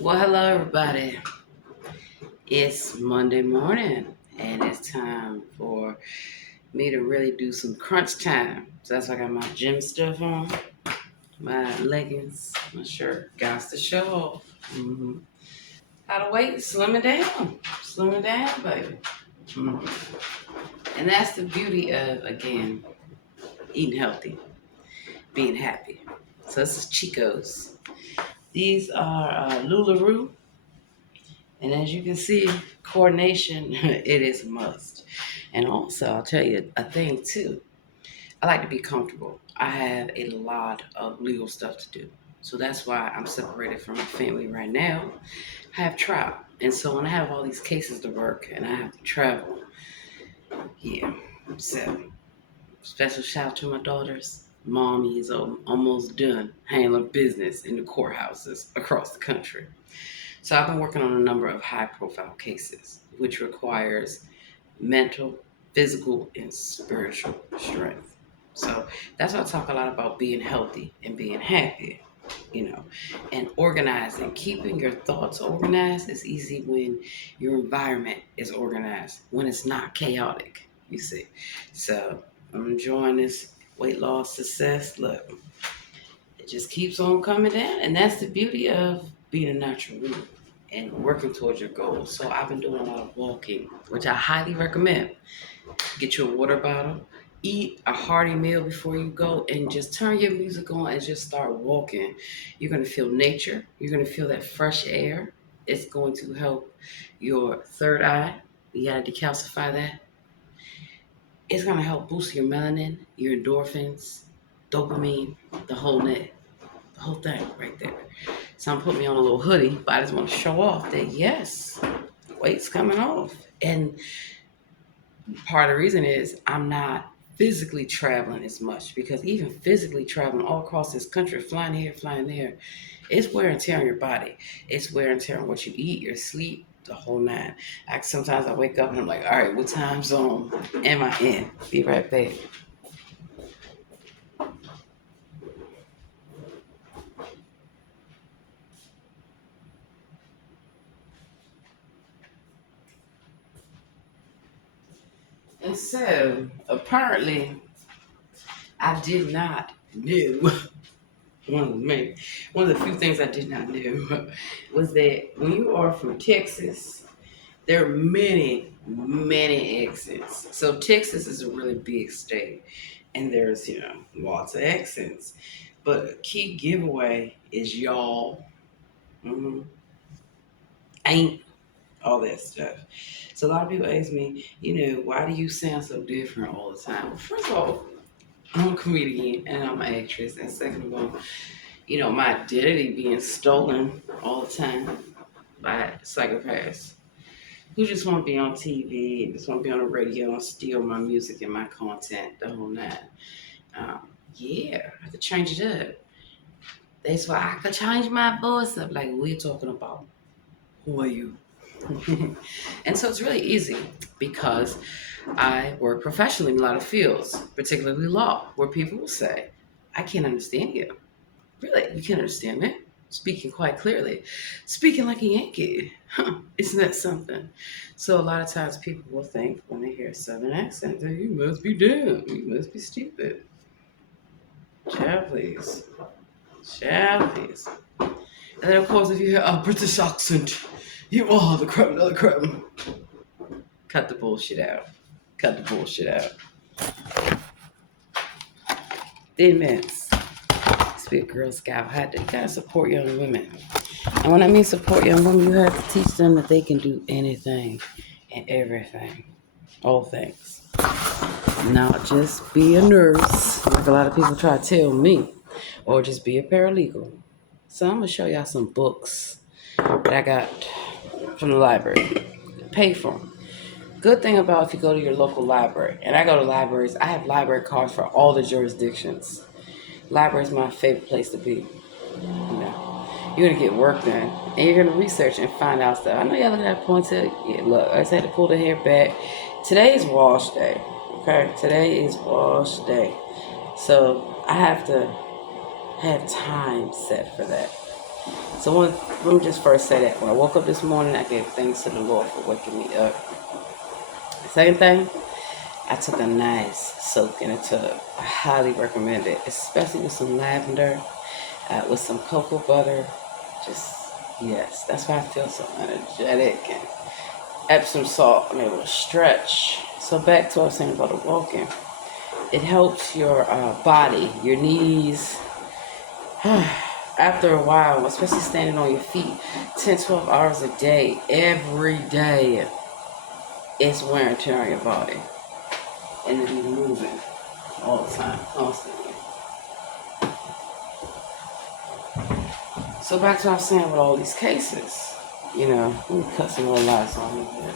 Well, hello, everybody. It's Monday morning, and it's time for me to really do some crunch time. So that's why I got my gym stuff on, my leggings, my shirt. Got to show off. How to weight? Slim it down. Slim it down, baby. hmm And that's the beauty of, again, eating healthy, being happy. So this is Chico's. These are LuLaRoe. And as you can see, coordination, it is a must. And also, I'll tell you a thing too. I like to be comfortable. I have a lot of legal stuff to do. So that's why I'm separated from my family right now. I have trial. And so when I have all these cases to work and I have to travel, yeah. So special shout out to my daughters. Mommy is almost done handling business in the courthouses across the country. So I've been working on a number of high profile cases, which requires mental, physical, and spiritual strength. So that's why I talk a lot about being healthy and being happy, and organizing. Keeping your thoughts organized is easy when your environment is organized, when it's not chaotic, you see. So I'm enjoying this weight loss success. Look, it just keeps on coming down, and that's the beauty of being a natural leader and working towards your goals. So I've been doing a lot of walking, which I highly recommend. Get you a water bottle, eat a hearty meal before you go, and just turn your music on and just start walking. You're going to feel nature. You're going to feel that fresh air. It's going to help your third eye. You got to decalcify that. It's going to help boost your melanin, your endorphins, dopamine, the whole net, the whole thing right there. Some put me on a little hoodie, but I just want to show off that yes, weight's coming off. And part of the reason is I'm not physically traveling as much because even physically traveling all across this country, flying here, flying there, it's wear and tear on your body. It's wear and tear on what you eat, your sleep, the whole nine. Sometimes I wake up and I'm like, all right, what time zone am I in? Be right back. And so apparently I did not know one of the few things I did not know was that when you are from Texas, there are many, many accents. So Texas is a really big state, and there's lots of accents. But a key giveaway is y'all, hmm ain't, all that stuff. So a lot of people ask me, why do you sound so different all the time? Well, first of all, I'm a comedian and I'm an actress, and second of all, my identity being stolen all the time by psychopaths who just want to be on TV and just want to be on the radio and steal my music and my content, the whole nine. Um, yeah, I have to change it up. That's why I could change my voice up like we're talking about. Who are you? And so it's really easy because I work professionally in a lot of fields, particularly law, where people will say, I can't understand you. Really? You can't understand me? Speaking quite clearly. Speaking like a Yankee. Huh, isn't that something? So a lot of times people will think when they hear a southern accent that you must be dumb. You must be stupid. Child, please. Child, please. And then of course if you hear a British accent, you are the creme de la creme. Cut the bullshit out. Cut the bullshit out. Thin mints. Be a Girl Scout. You gotta support young women. And when I mean support young women, you have to teach them that they can do anything and everything. All things. Not just be a nurse, like a lot of people try to tell me, or just be a paralegal. So I'm gonna show y'all some books that I got from the library. Pay for them. Good thing about if you go to your local library, and I go to libraries, I have library cards for all the jurisdictions. Library is my favorite place to be. You're gonna get work done, and you're gonna research and find out stuff. I know y'all looking at pointed. Yeah, look, I just had to pull the hair back. Today is wash day. Okay, today is wash day, so I have to have time set for that. So let me just first say that when I woke up this morning, I gave thanks to the Lord for waking me up. Second thing, I took a nice soak in a tub. I highly recommend it, especially with some lavender, with some cocoa butter. Just, yes, that's why I feel so energetic, and Epsom salt. I'm able to stretch. So back to what I was saying about the walking. It helps your body, your knees. After a while, especially standing on your feet 10, 12 hours a day, every day, it's wear and tear on your body. And then you're moving all the time, constantly. So back to what I was saying with all these cases. Let me cut some little lights on here.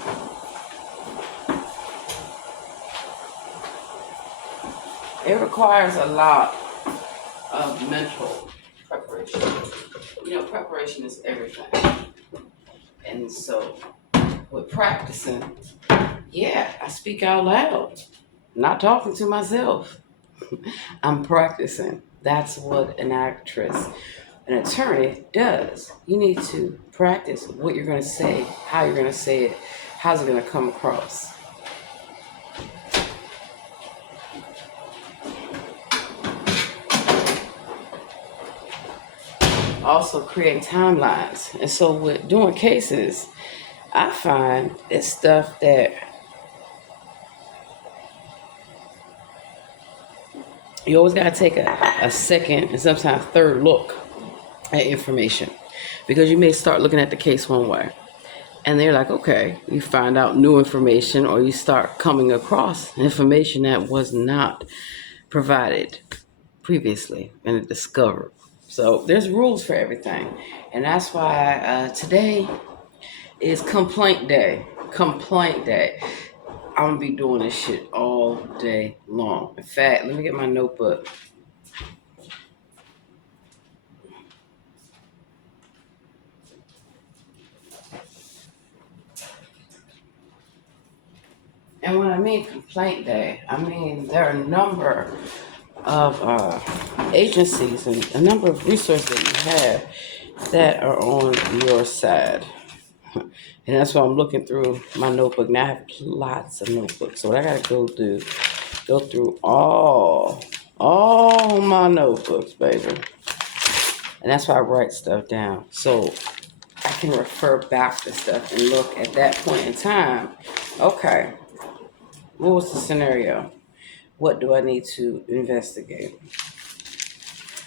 It requires a lot of mental preparation. Preparation is everything. And so with practicing, yeah, I speak out loud, not talking to myself. I'm practicing. That's what an attorney does. You need to practice what you're going to say, how you're going to say it, how's it going to come across. Also creating timelines. And so with doing cases, I find it's stuff that you always got to take a second and sometimes third look at information, because you may start looking at the case one way and they're like, okay, you find out new information, or you start coming across information that was not provided previously and discovered. So there's rules for everything, and that's why today is complaint day. Complaint day. I'm gonna be doing this shit all day long. In fact, let me get my notebook. And when I mean complaint day, I mean there are a number of agencies and a number of resources that you have that are on your side. And that's why I'm looking through my notebook. Now I have lots of notebooks. So what I gotta go through all my notebooks, baby. And that's why I write stuff down. So I can refer back to stuff and look at that point in time. Okay, what was the scenario? What do I need to investigate?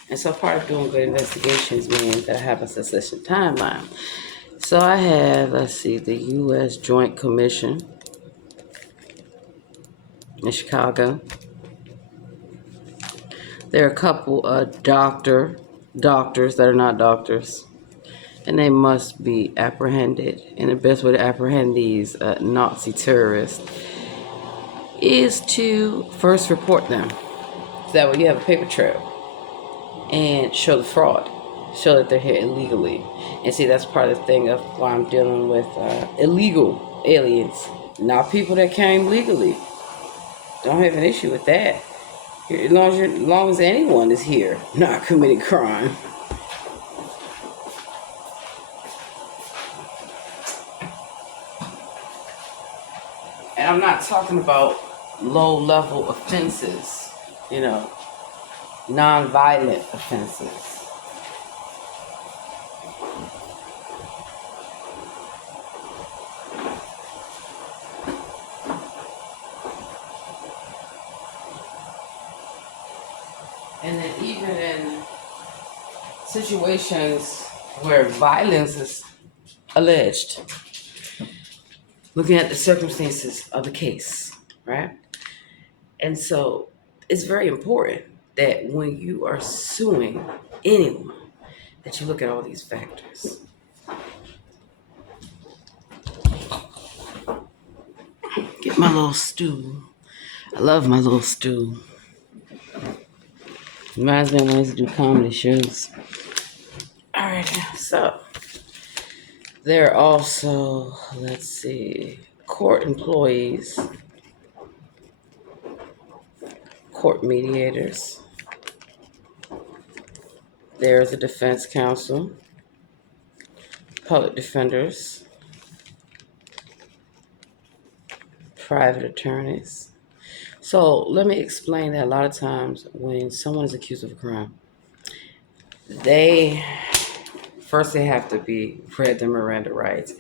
And so part of doing good investigations means that I have a succession timeline. So I have, the U.S. Joint Commission in Chicago. There are a couple of doctors that are not doctors, and they must be apprehended. And the best way to apprehend these Nazi terrorists is to first report them. So that way you have a paper trail and show the fraud, show that they're here illegally. And see, that's part of the thing of why I'm dealing with illegal aliens, not people that came legally. Don't have an issue with that. As long as anyone is here not committing crime. And I'm not talking about low-level offenses, non-violent offenses. And then even in situations where violence is alleged, looking at the circumstances of the case, right? And so it's very important that when you are suing anyone, that you look at all these factors. Get my little stool. I love my little stool. Reminds me when I used to do comedy shows. Alright, so there are also, court employees, court mediators. There's a defense counsel. public defenders, private attorneys. So let me explain that a lot of times when someone is accused of a crime, they have to be read their Miranda rights,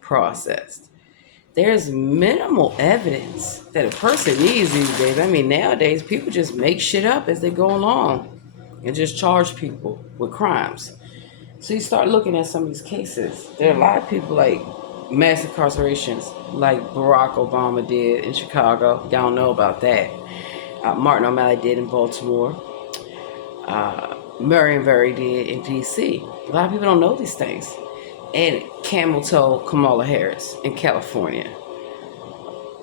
processed. There's minimal evidence that a person needs these days. I mean, nowadays people just make shit up as they go along and just charge people with crimes. So you start looking at some of these cases. There are a lot of people like mass incarcerations, like Barack Obama did in Chicago. Y'all know about that. Martin O'Malley did in Baltimore. Marion Barry did in D.C. A lot of people don't know these things. And Camel Toe Kamala Harris in California.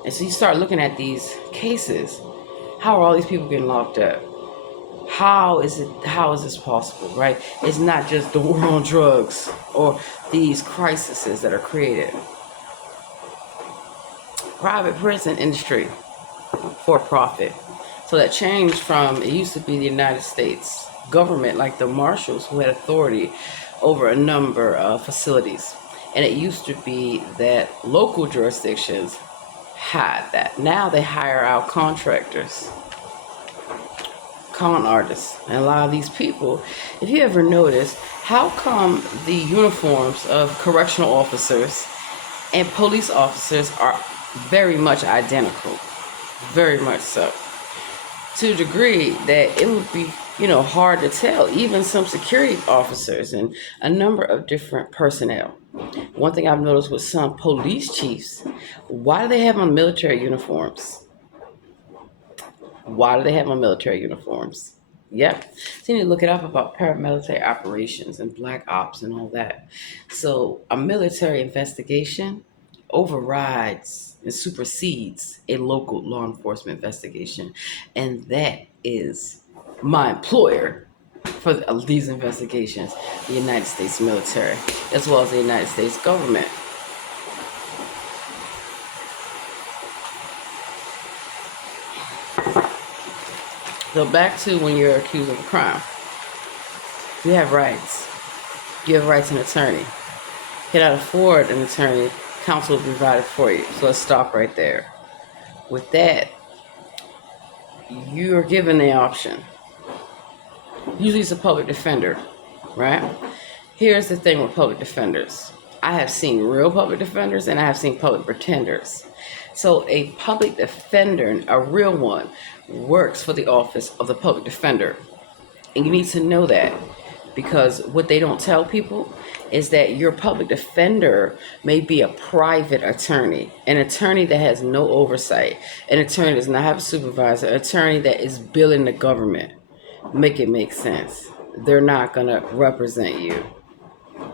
And so you start looking at these cases. How are all these people getting locked up? How is this possible, right? It's not just the war on drugs or these crises that are created. Private prison industry, for profit. So that changed from, it used to be the United States government, like the marshals, who had authority over a number of facilities. And it used to be that local jurisdictions had that. Now they hire out contractors, con artists, and a lot of these people, if you ever notice, how come the uniforms of correctional officers and police officers are very much identical? Very much so. To a degree that it would be, hard to tell, even some security officers and a number of different personnel. One thing I've noticed with some police chiefs, why do they have on military uniforms? Why do they have on military uniforms? Yep. So you need to look it up about paramilitary operations and black ops and all that. So a military investigation overrides and supersedes a local law enforcement investigation. And that is my employer for these investigations, the United States military, as well as the United States government. So back to when you're accused of a crime. You have rights. You have rights to an attorney. You cannot afford an attorney, counsel will be provided for you. So let's stop right there. With that, you're given the option. Usually it's a public defender, right? Here's the thing with public defenders. I have seen real public defenders and I have seen public pretenders. So a public defender, a real one, works for the office of the public defender. And you need to know that, because what they don't tell people is that your public defender may be a private attorney, an attorney that has no oversight, an attorney that does not have a supervisor, an attorney that is billing the government. Make it make sense. They're not going to represent you.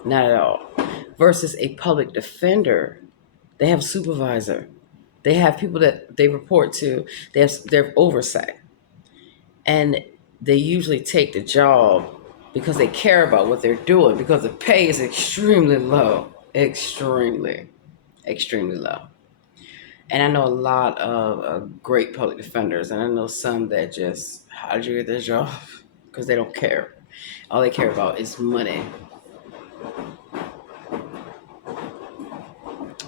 Not at all. Versus a public defender, they have a supervisor. They have people that they report to. They have their oversight. And they usually take the job because they care about what they're doing, because the pay is extremely low. Extremely low. And I know a lot of great public defenders, and I know some that just, how did you get this job? Because they don't care. All they care about is money.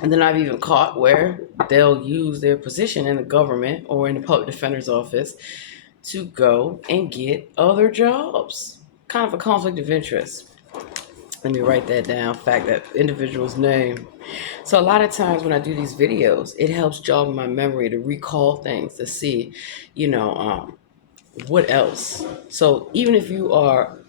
And then I've even caught where they'll use their position in the government or in the public defender's office to go and get other jobs. Kind of a conflict of interest. Let me write that down. In fact, that individual's name. So a lot of times when I do these videos, it helps jog my memory to recall things, to see, what else. So even if you are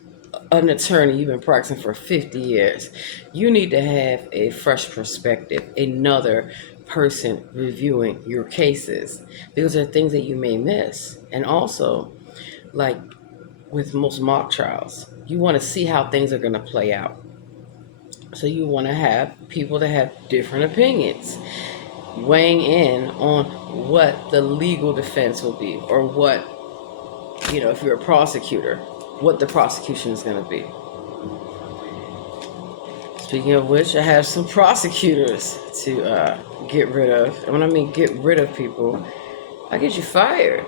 an attorney, you've been practicing for 50 years, you need to have a fresh perspective, another person reviewing your cases, because there are things that you may miss. And also, like with most mock trials, you want to see how things are going to play out. So you want to have people that have different opinions weighing in on what the legal defense will be, or what, if you're a prosecutor, what the prosecution is going to be. Speaking of which, I have some prosecutors to get rid of. And when I mean get rid of people, I get you fired.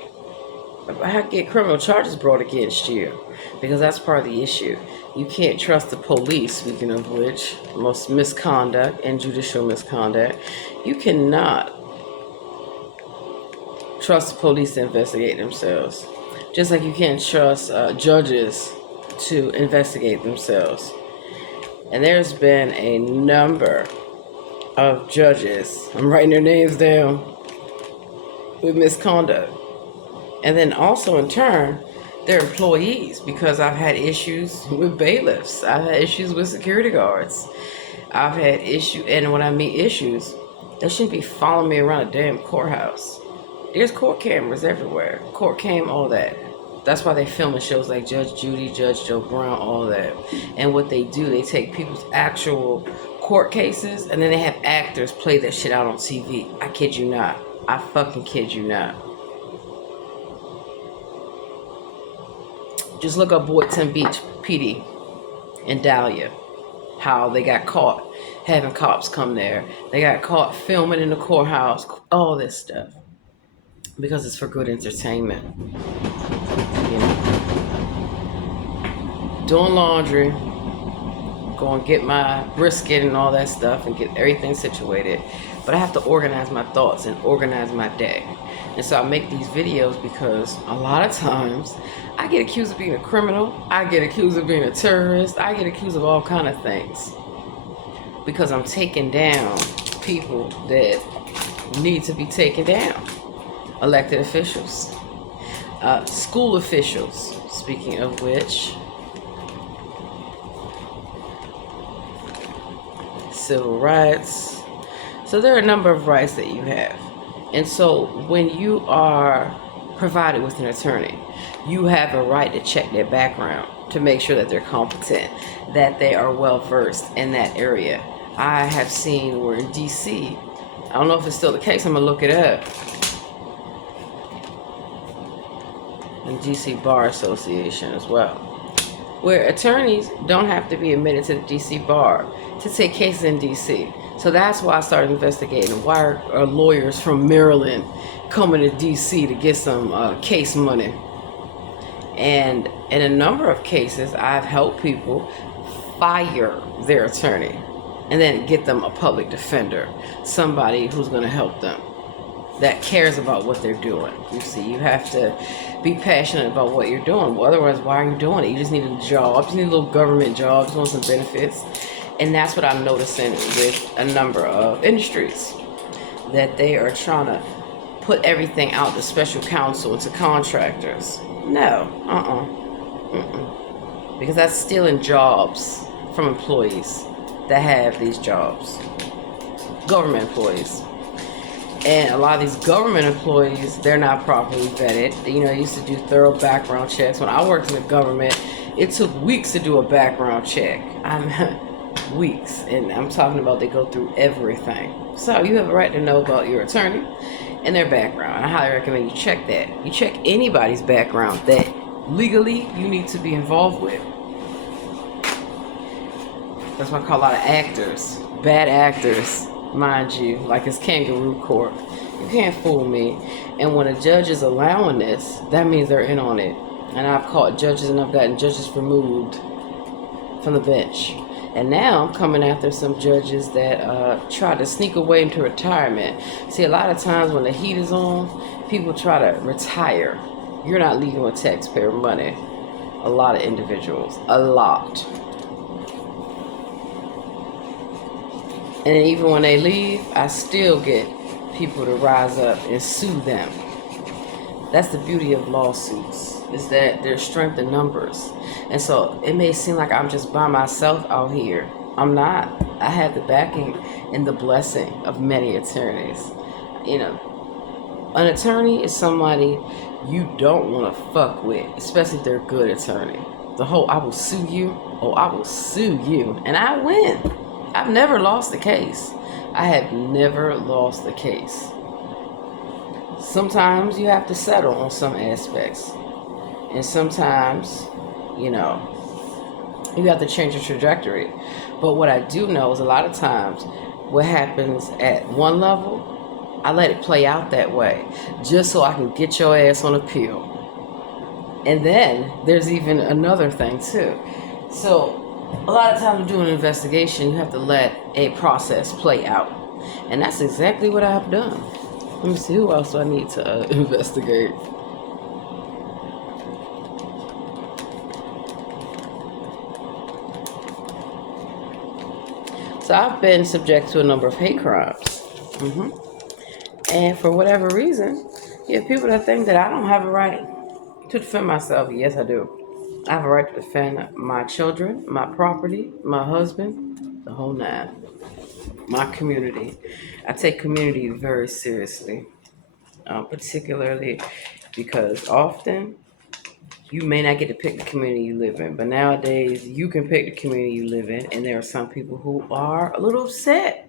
I get criminal charges brought against you, because that's part of the issue. You can't trust the police, speaking of which, most misconduct and judicial misconduct. You cannot trust the police to investigate themselves. Just like you can't trust judges to investigate themselves. And there's been a number of judges, I'm writing their names down, with misconduct. And then also in turn, their employees, because I've had issues with bailiffs. I've had issues with security guards. I've had issues, and when I mean issues, they shouldn't be following me around a damn courthouse. There's court cameras everywhere. Court cam, all that. That's why they film in shows like Judge Judy, Judge Joe Brown, all that. And what they do, they take people's actual court cases and then they have actors play that shit out on TV. I kid you not. I fucking kid you not. Just look up Boynton Beach PD in Dahlia. How they got caught having cops come there. They got caught filming in the courthouse. All this stuff. Because it's for good entertainment. You know. Doing laundry. Go and get my brisket and all that stuff and get everything situated. But I have to organize my thoughts and organize my day. And so I make these videos because a lot of times I get accused of being a criminal. I get accused of being a terrorist. I get accused of all kind of things. Because I'm taking down people that need to be taken down. Elected officials. School officials, speaking of which. Civil rights. So there are a number of rights that you have. And so when you are provided with an attorney, you have a right to check their background to make sure that they're competent, that they are well versed in that area. I have seen where in DC, I don't know if it's still the case, I'm gonna look it up. In DC Bar Association as well, where attorneys don't have to be admitted to the DC Bar to take cases in DC. So that's why I started investigating. Why are lawyers from Maryland coming to DC to get some case money? And in a number of cases, I've helped people fire their attorney and then get them a public defender, somebody who's going to help them, that cares about what they're doing. You see, you have to be passionate about what you're doing. Well, otherwise, why are you doing it? You just need a job. You need a little government job. You want some benefits. And that's what I'm noticing with a number of industries, that they are trying to put everything out to special counsel and to contractors. No, because that's stealing jobs from employees that have these jobs, government employees. And a lot of these government employees, they're not properly vetted. You know, they used to do thorough background checks. When I worked in the government, it took weeks to do a background check. Weeks. And I'm talking about they go through everything. So you have a right to know about your attorney and their background. I highly recommend you check that. You check anybody's background that legally you need to be involved with. That's why I call a lot of actors, bad actors, mind you, like it's Kangaroo Court. You can't fool me. And when a judge is allowing this, that means they're in on it. And I've caught judges and I've gotten judges removed from the bench. And now I'm coming after some judges that try to sneak away into retirement. See, a lot of times when the heat is on, people try to retire. You're not leaving with taxpayer money. A lot of individuals. A lot. And even when they leave, I still get people to rise up and sue them. That's the beauty of lawsuits, is that there's strength in numbers. And so it may seem like I'm just by myself out here. I'm not. I have the backing and the blessing of many attorneys. You know, an attorney is somebody you don't want to fuck with, especially if they're a good attorney. The whole, I will sue you, I will sue you, and I win. I've never lost a case. I have never lost a case. Sometimes you have to settle on some aspects. And sometimes, you know, you have to change your trajectory. But what I do know is a lot of times what happens at one level, I let it play out that way just so I can get your ass on appeal. And then there's even another thing too. So a lot of times doing an investigation, you have to let a process play out. And that's exactly what I've done. Let me see, who else do I need to investigate? So I've been subject to a number of hate crimes. hmm And for whatever reason, you have people that think that I don't have a right to defend myself. Yes, I do. I have a right to defend my children, my property, my husband, the whole nine, my community. I take community very seriously, particularly because often you may not get to pick the community you live in, but nowadays you can pick the community you live in, and there are some people who are a little upset.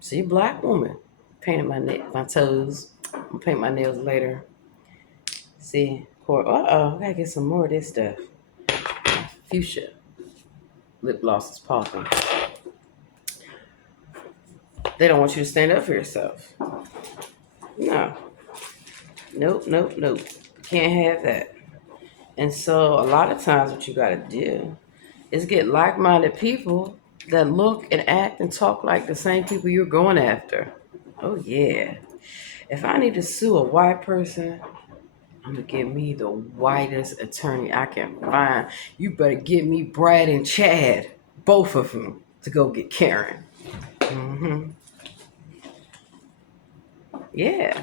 See, black woman painted my toes. I'm gonna paint my nails later. See, I gotta get some more of this stuff. Fuchsia lip gloss is popping. They don't want you to stand up for yourself. No, nope. Can't have that. And so a lot of times, what you gotta do is get like-minded people that look and act and talk like the same people you're going after. Oh yeah. If I need to sue a white person, I'm gonna get me the whitest attorney I can find. You better get me Brad and Chad, both of them, to go get Karen. hmm Yeah,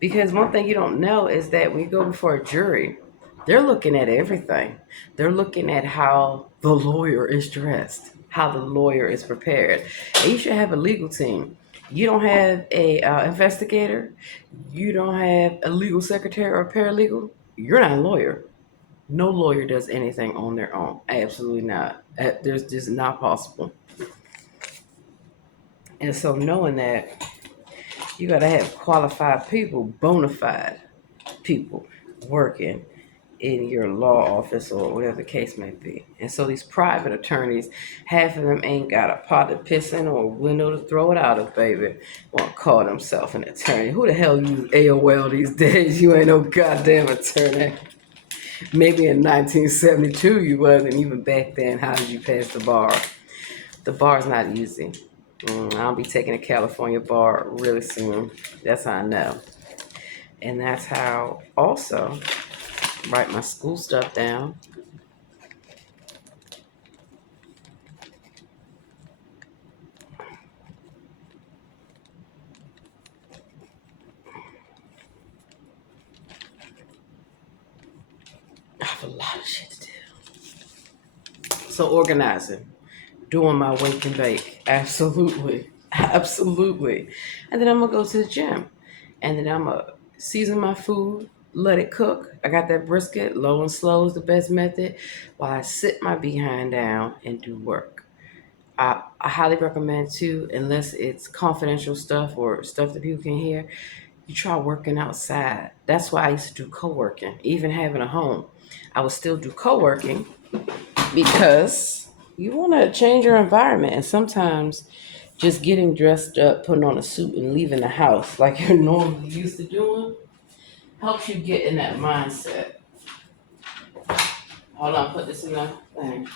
because one thing you don't know is that when you go before a jury, they're looking at everything. They're looking at how the lawyer is dressed, how the lawyer is prepared. And you should have a legal team. You don't have a investigator. You don't have a legal secretary or paralegal. You're not a lawyer. No lawyer does anything on their own. Absolutely not. There's just not possible. And so knowing that, you got to have qualified people, bona fide people working in your law office or whatever the case may be. And so these private attorneys, half of them ain't got a pot to piss in or a window to throw it out of, baby. Want to call themselves an attorney. Who the hell use AOL these days? You ain't no goddamn attorney. Maybe in 1972 you wasn't. Even back then, how did you pass the bar? The bar's not easy. I'll be taking a California bar really soon. That's how I know. And that's how also write my school stuff down. I have a lot of shit to do. So organizing, doing my wake and bake. Absolutely. Absolutely. And then I'm gonna go to the gym. And then I'm gonna season my food, let it cook. I got that brisket, low and slow is the best method, while I sit my behind down and do work. I highly recommend too, unless it's confidential stuff or stuff that people can hear, you try working outside. That's why I used to do co-working, even having a home. I would still do co-working because you want to change your environment. And sometimes just getting dressed up, putting on a suit, and leaving the house like you're normally used to doing helps you get in that mindset. Hold on, put this in the thing.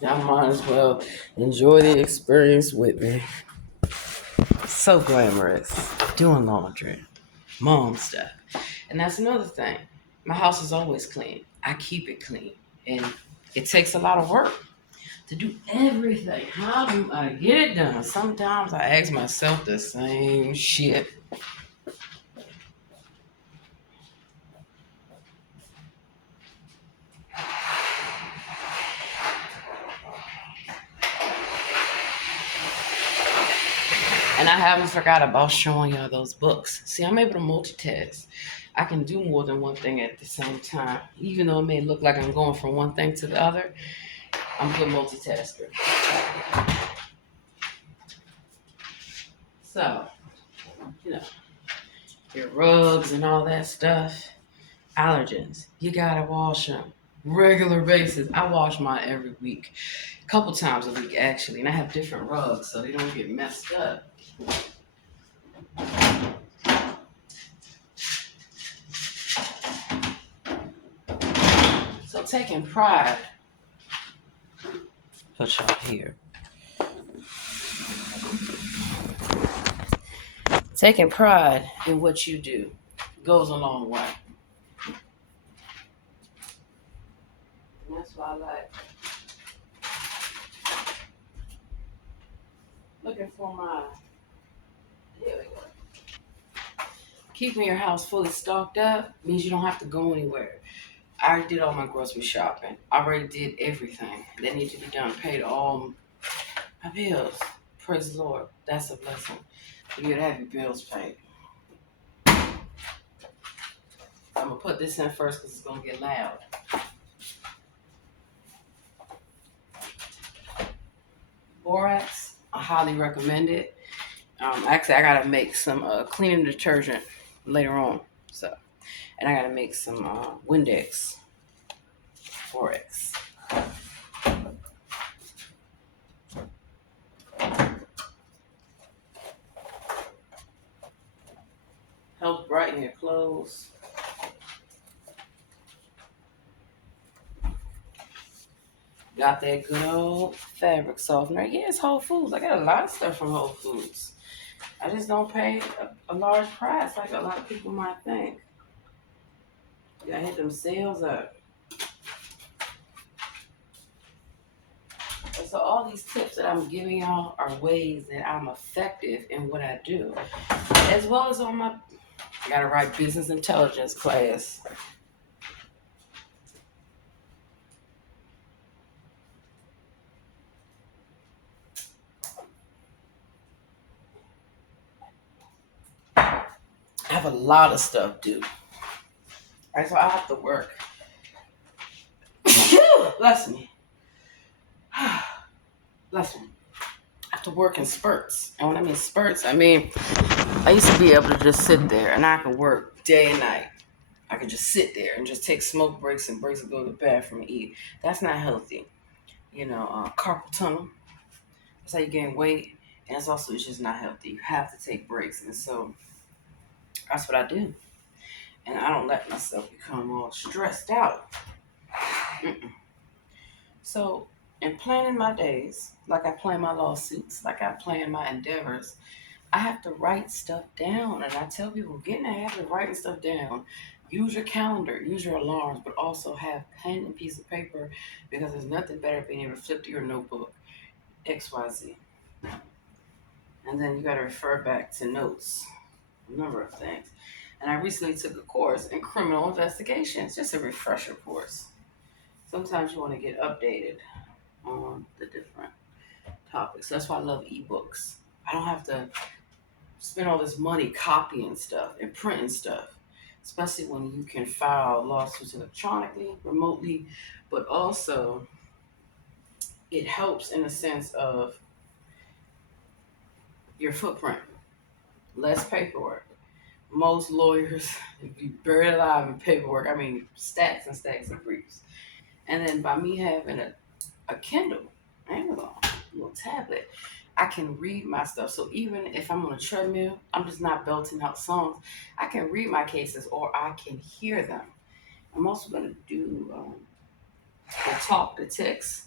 Y'all might as well enjoy the experience with me. So glamorous. Doing laundry, mom stuff. And that's another thing. My house is always clean. I keep it clean. And it takes a lot of work to do everything. How do I get it done? Sometimes I ask myself the same shit. And I haven't forgot about showing y'all those books. See, I'm able to multitask. I can do more than one thing at the same time. Even though it may look like I'm going from one thing to the other, I'm a good multitasker. So, you know, your rugs and all that stuff. Allergens. You gotta wash them. Regular basis. I wash mine every week. A couple times a week actually. And I have different rugs so they don't get messed up. So taking pride. Put y'all here. Taking pride in what you do goes a long way. And that's why I like looking for my, here we go. Keeping your house fully stocked up means you don't have to go anywhere. I already did all my grocery shopping. I already did everything that needed to be done. Paid all my bills. Praise the Lord. That's a blessing. You gotta have your bills paid. I'm gonna put this in first because it's gonna get loud. Borax, I highly recommend it. Actually, I gotta make some cleaning detergent later on. So, and I gotta make some Windex Borax. Helps brighten your clothes. Got that good old fabric softener. Yeah, it's Whole Foods. I got a lot of stuff from Whole Foods. I just don't pay a large price like a lot of people might think. You gotta hit them sales up. And so all these tips that I'm giving y'all are ways that I'm effective in what I do. As well as on my, I gotta write business intelligence class. I have a lot of stuff due. All right, so I have to work. Bless me. Bless me. I have to work in spurts. And when I mean spurts, I mean I used to be able to just sit there and I could work day and night. I could just sit there and just take smoke breaks and breaks and go to the bathroom and eat. That's not healthy. Carpal tunnel. That's how you gain weight. And it's just not healthy. You have to take breaks. And so that's what I do. And I don't let myself become all stressed out. Mm-mm. So, in planning my days, like I plan my lawsuits, like I plan my endeavors, I have to write stuff down. And I tell people, get in the habit of writing stuff down. Use your calendar, use your alarms, but also have pen and piece of paper because there's nothing better than being able to flip to your notebook, XYZ. And then you got to refer back to notes, a number of things. And I recently took a course in criminal investigations, just a refresher course. Sometimes you want to get updated on the different topics. That's why I love ebooks. I don't have to spend all this money copying stuff and printing stuff, especially when you can file lawsuits electronically, remotely, but also it helps in the sense of your footprint, less paperwork. Most lawyers be buried alive in paperwork. I mean, stacks and stacks of briefs. And then by me having a Kindle, Amazon, little tablet, I can read my stuff. So even if I'm on a treadmill, I'm just not belting out songs. I can read my cases or I can hear them. I'm also going to do the talk to text.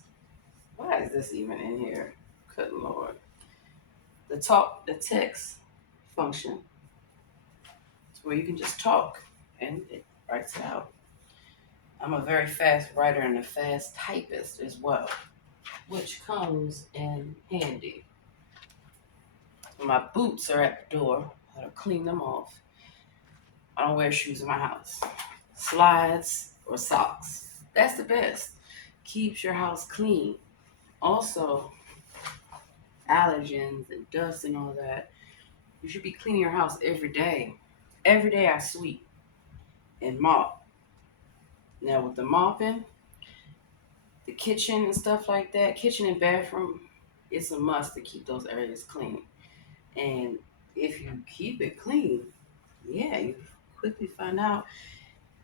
Why is this even in here? Good Lord. The talk to text function. It's where you can just talk and it writes it out. I'm a very fast writer and a fast typist as well, which comes in handy. My boots are at the door. I gotta clean them off. I don't wear shoes in my house. Slides or socks. That's the best. Keeps your house clean. Also, allergens and dust and all that. You should be cleaning your house every day. Every day I sweep and mop. Now with the mopping, the kitchen and stuff like that, kitchen and bathroom, it's a must to keep those areas clean. And if you keep it clean, yeah, you quickly find out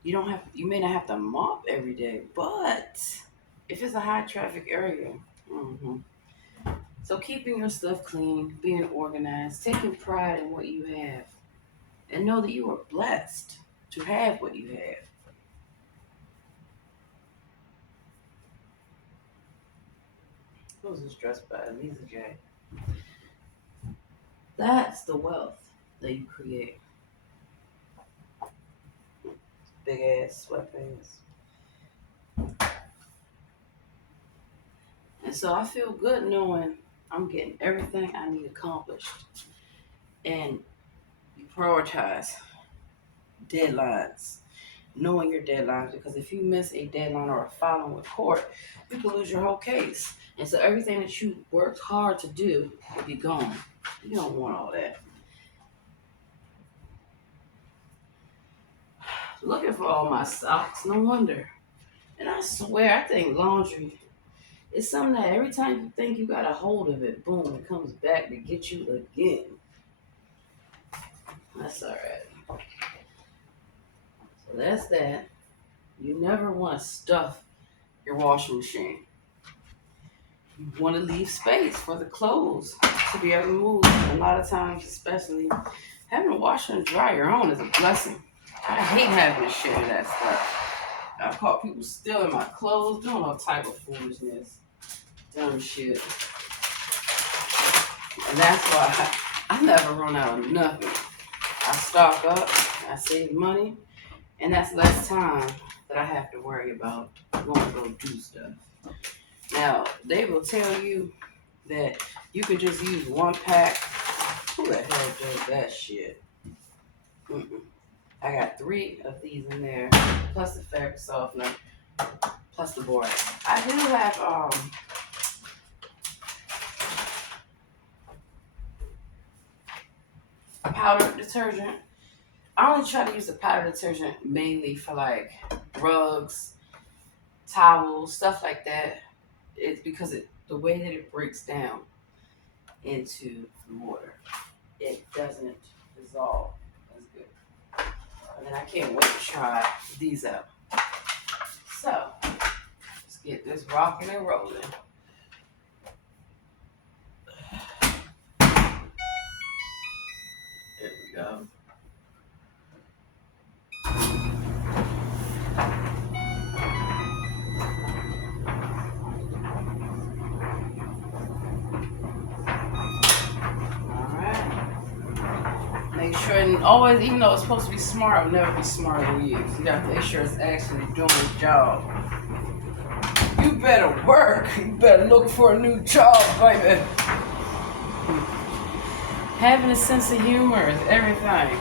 You may not have to mop every day, but if it's a high traffic area, hmm so keeping your stuff clean, being organized, taking pride in what you have, and know that you are blessed to have what you have. Who's stressed by Lisa J? That's the wealth that you create. Big ass sweatpants. And so I feel good knowing I'm getting everything I need accomplished. And you prioritize deadlines, knowing your deadlines, because if you miss a deadline or a filing with court, you can lose your whole case. And so everything that you worked hard to do will be gone. You don't want all that. Looking for all my socks, no wonder. And I swear, I think laundry is something that every time you think you got a hold of it, boom, it comes back to get you again. That's all right. So that's that. You never want to stuff your washing machine. You want to leave space for the clothes to be able to move. A lot of times, especially having a washer and dryer on is a blessing. I hate having to share that stuff. I've caught people stealing my clothes, doing all type of foolishness, dumb shit. And that's why I never run out of nothing. I stock up, I save money, and that's less time that I have to worry about going to go do stuff. Now, they will tell you that you can just use one pack. Who the hell does that shit? I got 3 of these in there, plus the fabric softener, plus the borax. I do have powder detergent. I only try to use the powder detergent mainly for like rugs, towels, stuff like that. It's because the way that it breaks down into the water, it doesn't dissolve as good. And then I can't wait to try these out. So let's get this rocking and rolling. There we go. Make sure, and always, even though it's supposed to be smart, it'll never be smarter than you. So you got to make sure it's actually doing its job. You better work. You better look for a new job, baby. Having a sense of humor is everything.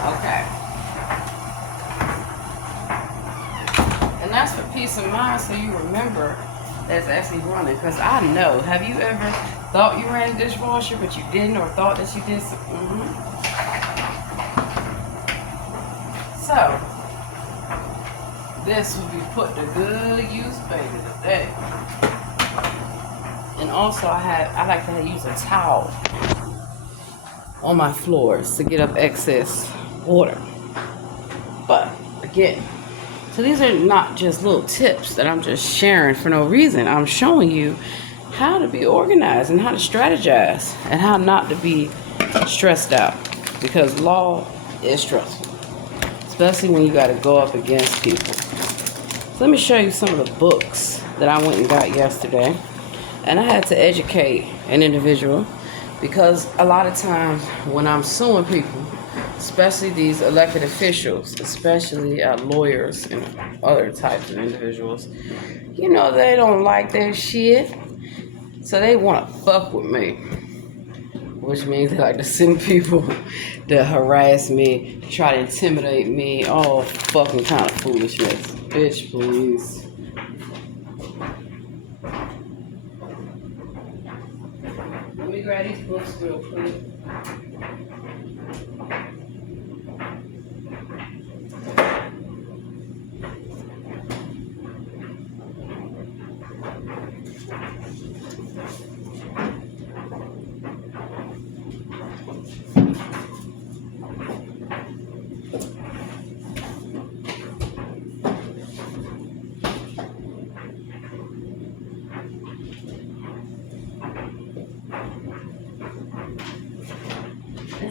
Okay. And that's for peace of mind, so you remember that's actually running. Because I know, have you ever thought you ran a dishwasher, but you didn't, or thought that you did something? So, this will be put to good use, baby, today. And also, I like to use a towel on my floors to get up excess water. But again, so these are not just little tips that I'm just sharing for no reason. I'm showing you how to be organized and how to strategize and how not to be stressed out, because law is stressful, especially when you got to go up against people. So let me show you some of the books that I went and got yesterday. And I had to educate an individual, because a lot of times when I'm suing people, especially these elected officials, especially lawyers and other types of individuals, you know, they don't like their shit. So they want to fuck with me, which means they like to send people to harass me, try to intimidate me, all fucking kind of foolishness. Bitch, please. Let me grab these books real quick.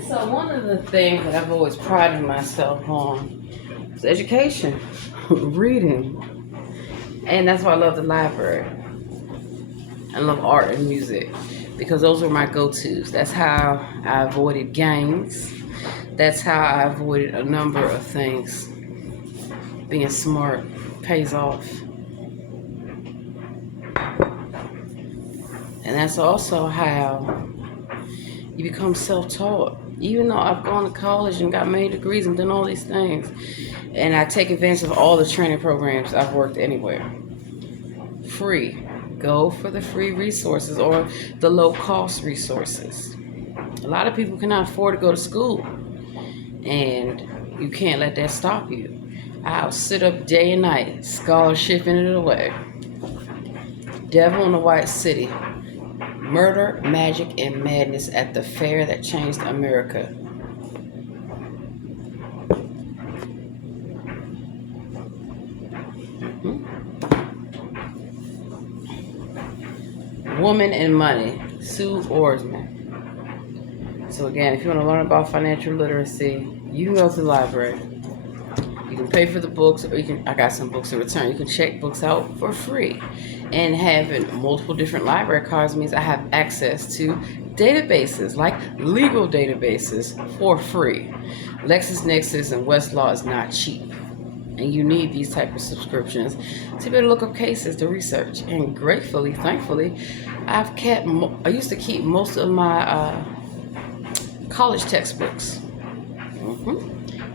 So one of the things that I've always prided myself on is education, reading. And that's why I love the library. I love art and music because those were my go-tos. That's how I avoided gangs. That's how I avoided a number of things. Being smart pays off. And that's also how you become self-taught. Even though I've gone to college and got many degrees and done all these things, and I take advantage of all the training programs, I've worked anywhere. Free. Go for the free resources or the low-cost resources. A lot of people cannot afford to go to school, and you can't let that stop you. I'll sit up day and night, scholarshiping it away. Devil in the White City. Murder, Magic, and Madness at the Fair That Changed America. Woman and Money, Sue Orsman. So again, if you want to learn about financial literacy, you can go to the library. You can pay for the books, or I got some books in return. You can check books out for free. And having multiple different library cards means I have access to databases, like legal databases, for free. LexisNexis and Westlaw is not cheap. And you need these type of subscriptions to be able to look up cases to research. And gratefully, thankfully, I used to keep most of my college textbooks.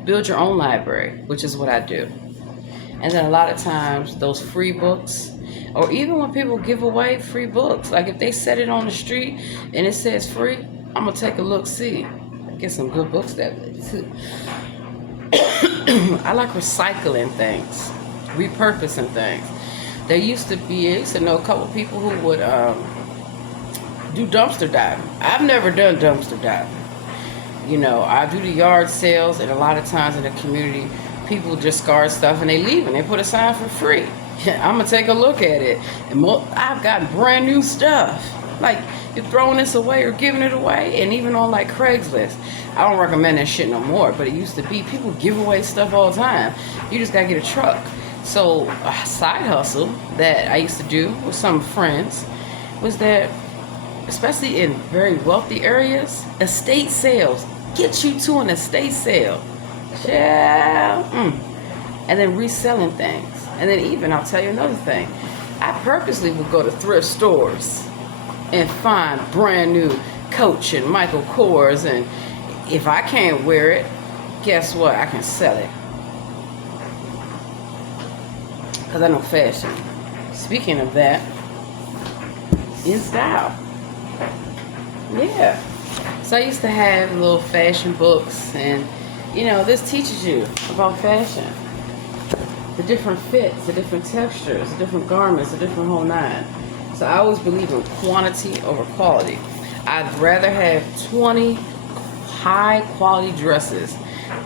Build your own library, which is what I do. And then a lot of times those free books, or even when people give away free books, like if they set it on the street and it says free, I'm gonna take a look, see. I get some good books that way too. I like recycling things, repurposing things. I used to know a couple people who would do dumpster diving. I've never done dumpster diving. You know, I do the yard sales, and a lot of times in the community, people discard stuff and they leave and they put a sign for free. I'm gonna take a look at it, and I've got brand new stuff. Like, you're throwing this away or giving it away, and even on like Craigslist. I don't recommend that shit no more, but it used to be people give away stuff all the time. You just gotta get a truck. So a side hustle that I used to do with some friends was that, especially in very wealthy areas, estate sales. Get you to an estate sale. Yeah. And then reselling things. And then even, I'll tell you another thing. I purposely would go to thrift stores and find brand new Coach and Michael Kors, and if I can't wear it, guess what? I can sell it. Because I know fashion. Speaking of that, in style. Yeah. So I used to have little fashion books, and you know, this teaches you about fashion. The different fits, the different textures, the different garments, the different whole nine. So I always believe in quantity over quality. I'd rather have 20 high quality dresses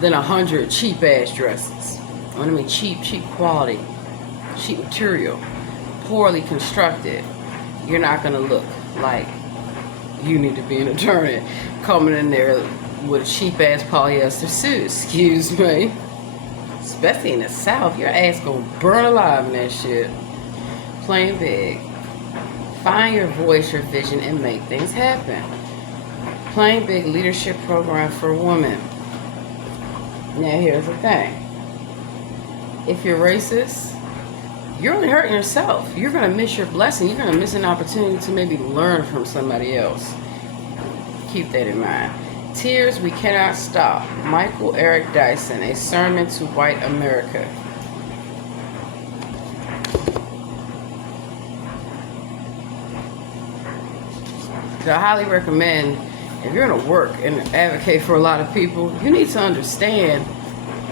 than 100 cheap ass dresses. I mean cheap quality, cheap material, poorly constructed. You're not gonna look like you need to be an attorney coming in there with a cheap ass polyester suit. Excuse me. Especially in the South, your ass gonna burn alive in that shit. Playing big. Find your voice, your vision, and make things happen. Playing Big leadership program for women. Now here's the thing. If you're racist, you're only hurting yourself. You're gonna miss your blessing. You're gonna miss an opportunity to maybe learn from somebody else. Keep that in mind. Tears We Cannot Stop. Michael Eric Dyson, A Sermon to White America. So I highly recommend, if you're going to work and advocate for a lot of people, you need to understand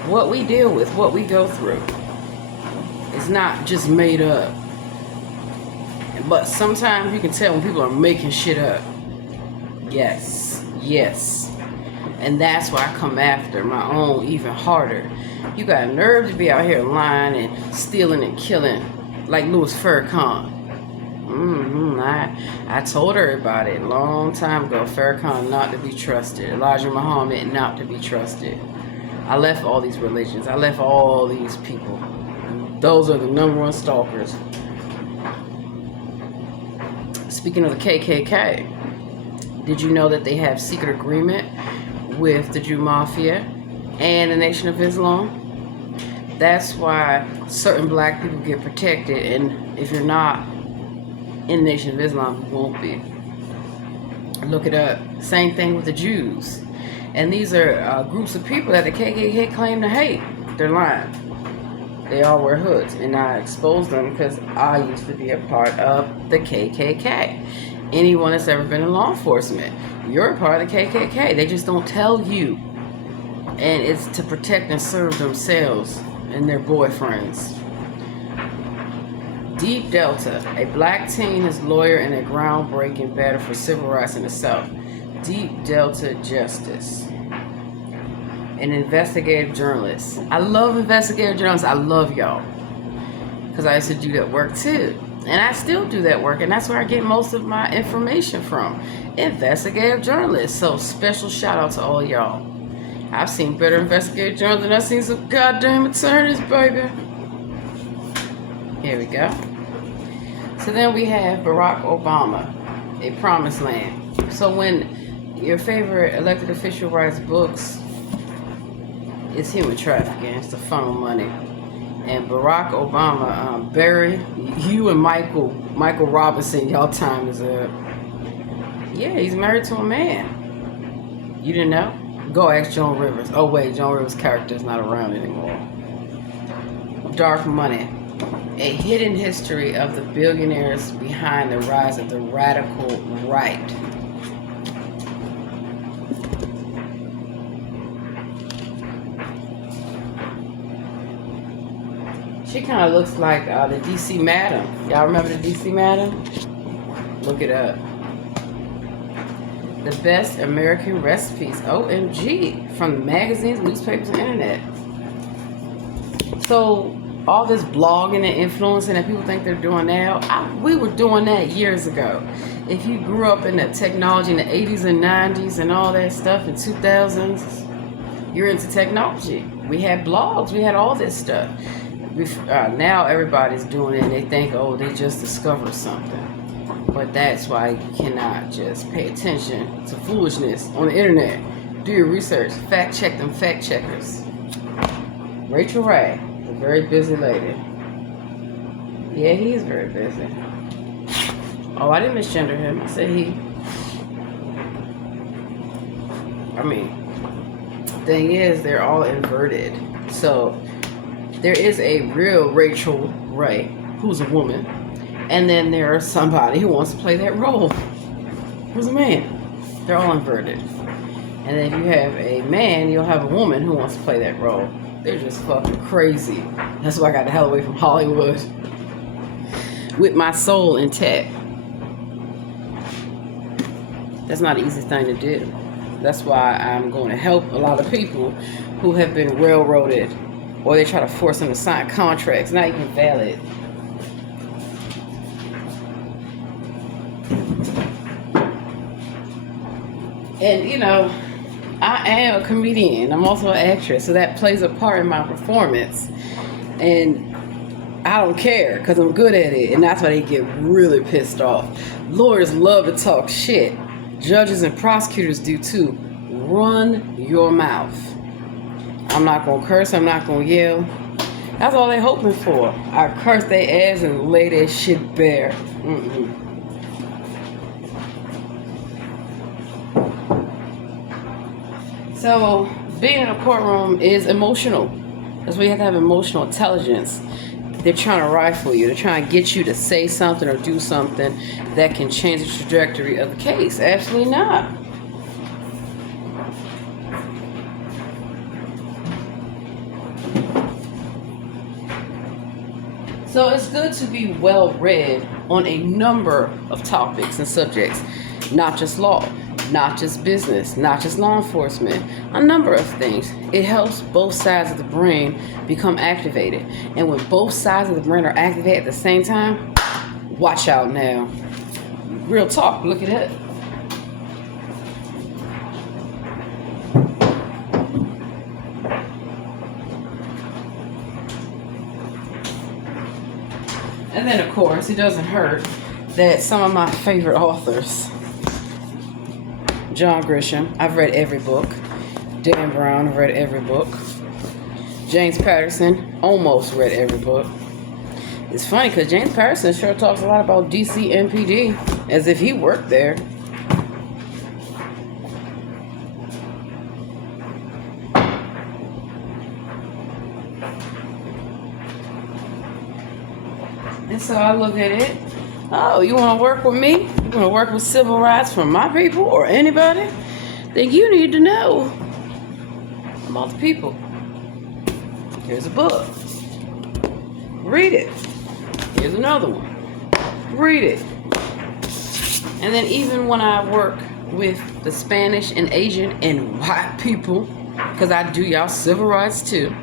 what we deal with, what we go through. It's not just made up. But sometimes you can tell when people are making shit up. Yes. And that's why I come after my own even harder. You got nerve to be out here lying and stealing and killing like Louis Farrakhan. I told everybody a long time ago, Farrakhan not to be trusted, Elijah Muhammad not to be trusted. I left all these religions. I left all these people. Those are the number one stalkers. Speaking of the KKK, did you know that they have secret agreement with the Jew Mafia and the Nation of Islam? That's why certain black people get protected, and if you're not in the Nation of Islam, you won't be. Look it up. Same thing with the Jews. And these are groups of people that the KKK claim to hate. They're lying. They all wear hoods, and I exposed them because I used to be a part of the KKK. Anyone that's ever been in law enforcement, you're a part of the KKK. They just don't tell you. And it's to protect and serve themselves and their boyfriends. Deep Delta, a black teen is lawyer in a groundbreaking battle for civil rights in the South. Deep Delta Justice. An investigative journalist. I love investigative journalists. I love y'all. Because I used to do that work too. And I still do that work. And that's where I get most of my information from. Investigative journalists. So special shout out to all y'all. I've seen better investigative journalists than I've seen some goddamn attorneys, baby. Here we go. So then we have Barack Obama, A Promised Land. So when your favorite elected official writes books, it's human trafficking. It's to funnel money. And Barack Obama, Barry, you and Michael Robinson, y'all time is up. Yeah, he's married to a man. You didn't know? Go ask Joan Rivers. Oh wait, Joan Rivers' character is not around anymore. Dark Money. A hidden history of the billionaires behind the rise of the radical right. She kind of looks like the DC Madam. Y'all remember the DC Madam? Look it up. The best American recipes, OMG, from magazines, newspapers, and internet. So all this blogging and influencing that people think they're doing now, we were doing that years ago. If you grew up in the technology in the 80s and 90s and all that stuff in 2000s, you're into technology. We had blogs, we had all this stuff. Now everybody's doing it and they think, oh, they just discovered something. But that's why you cannot just pay attention to foolishness on the internet. Do your research. Fact check them fact checkers. Rachel Ray, a very busy lady. Yeah, he's very busy. Oh, I didn't misgender him. I said he. Thing is, they're all inverted. So there is a real Rachel Ray, who's a woman, and then there's somebody who wants to play that role, who's a man. They're all inverted. And then if you have a man, you'll have a woman who wants to play that role. They're just fucking crazy. That's why I got the hell away from Hollywood with my soul intact. That's not an easy thing to do. That's why I'm going to help a lot of people who have been railroaded, or they try to force them to sign contracts not even valid. And you know, I am a comedian. I'm also an actress, so that plays a part in my performance. And I don't care because I'm good at it, and that's why they get really pissed off. Lawyers love to talk shit. Judges and prosecutors do too. Run your mouth. I'm not gonna curse. I'm not gonna yell. That's all they hoping for. I curse their ass and lay their shit bare. So being in a courtroom is emotional. That's why you have to have emotional intelligence. They're trying to rifle you. They're trying to get you to say something or do something that can change the trajectory of the case. Absolutely not. So it's good to be well read on a number of topics and subjects, not just law, not just business, not just law enforcement, a number of things. It helps both sides of the brain become activated. And when both sides of the brain are activated at the same time, Watch out now. Real talk, look at it. And then, of course, it doesn't hurt that some of my favorite authors, John Grisham, I've read every book. Dan Brown, I've read every book. James Patterson, almost read every book. It's funny because James Patterson sure talks a lot about DC MPD as if he worked there. And so I look at it. Oh, you want to work with me? You want to work with civil rights for my people or anybody? Then you need to know about the people. Here's a book. Read it. Here's another one. Read it. And then even when I work with the Spanish and Asian and white people, because I do y'all civil rights too,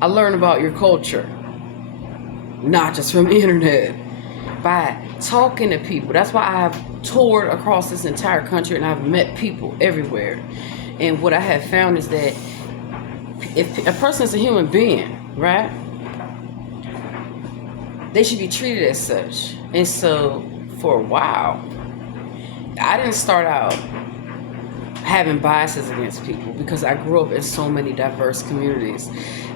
I learn about your culture. Not just from the internet, by talking to people. That's why I've toured across this entire country and I've met people everywhere. And what I have found is that if a person is a human being, right, they should be treated as such. And so for a while, I didn't start out having biases against people because I grew up in so many diverse communities.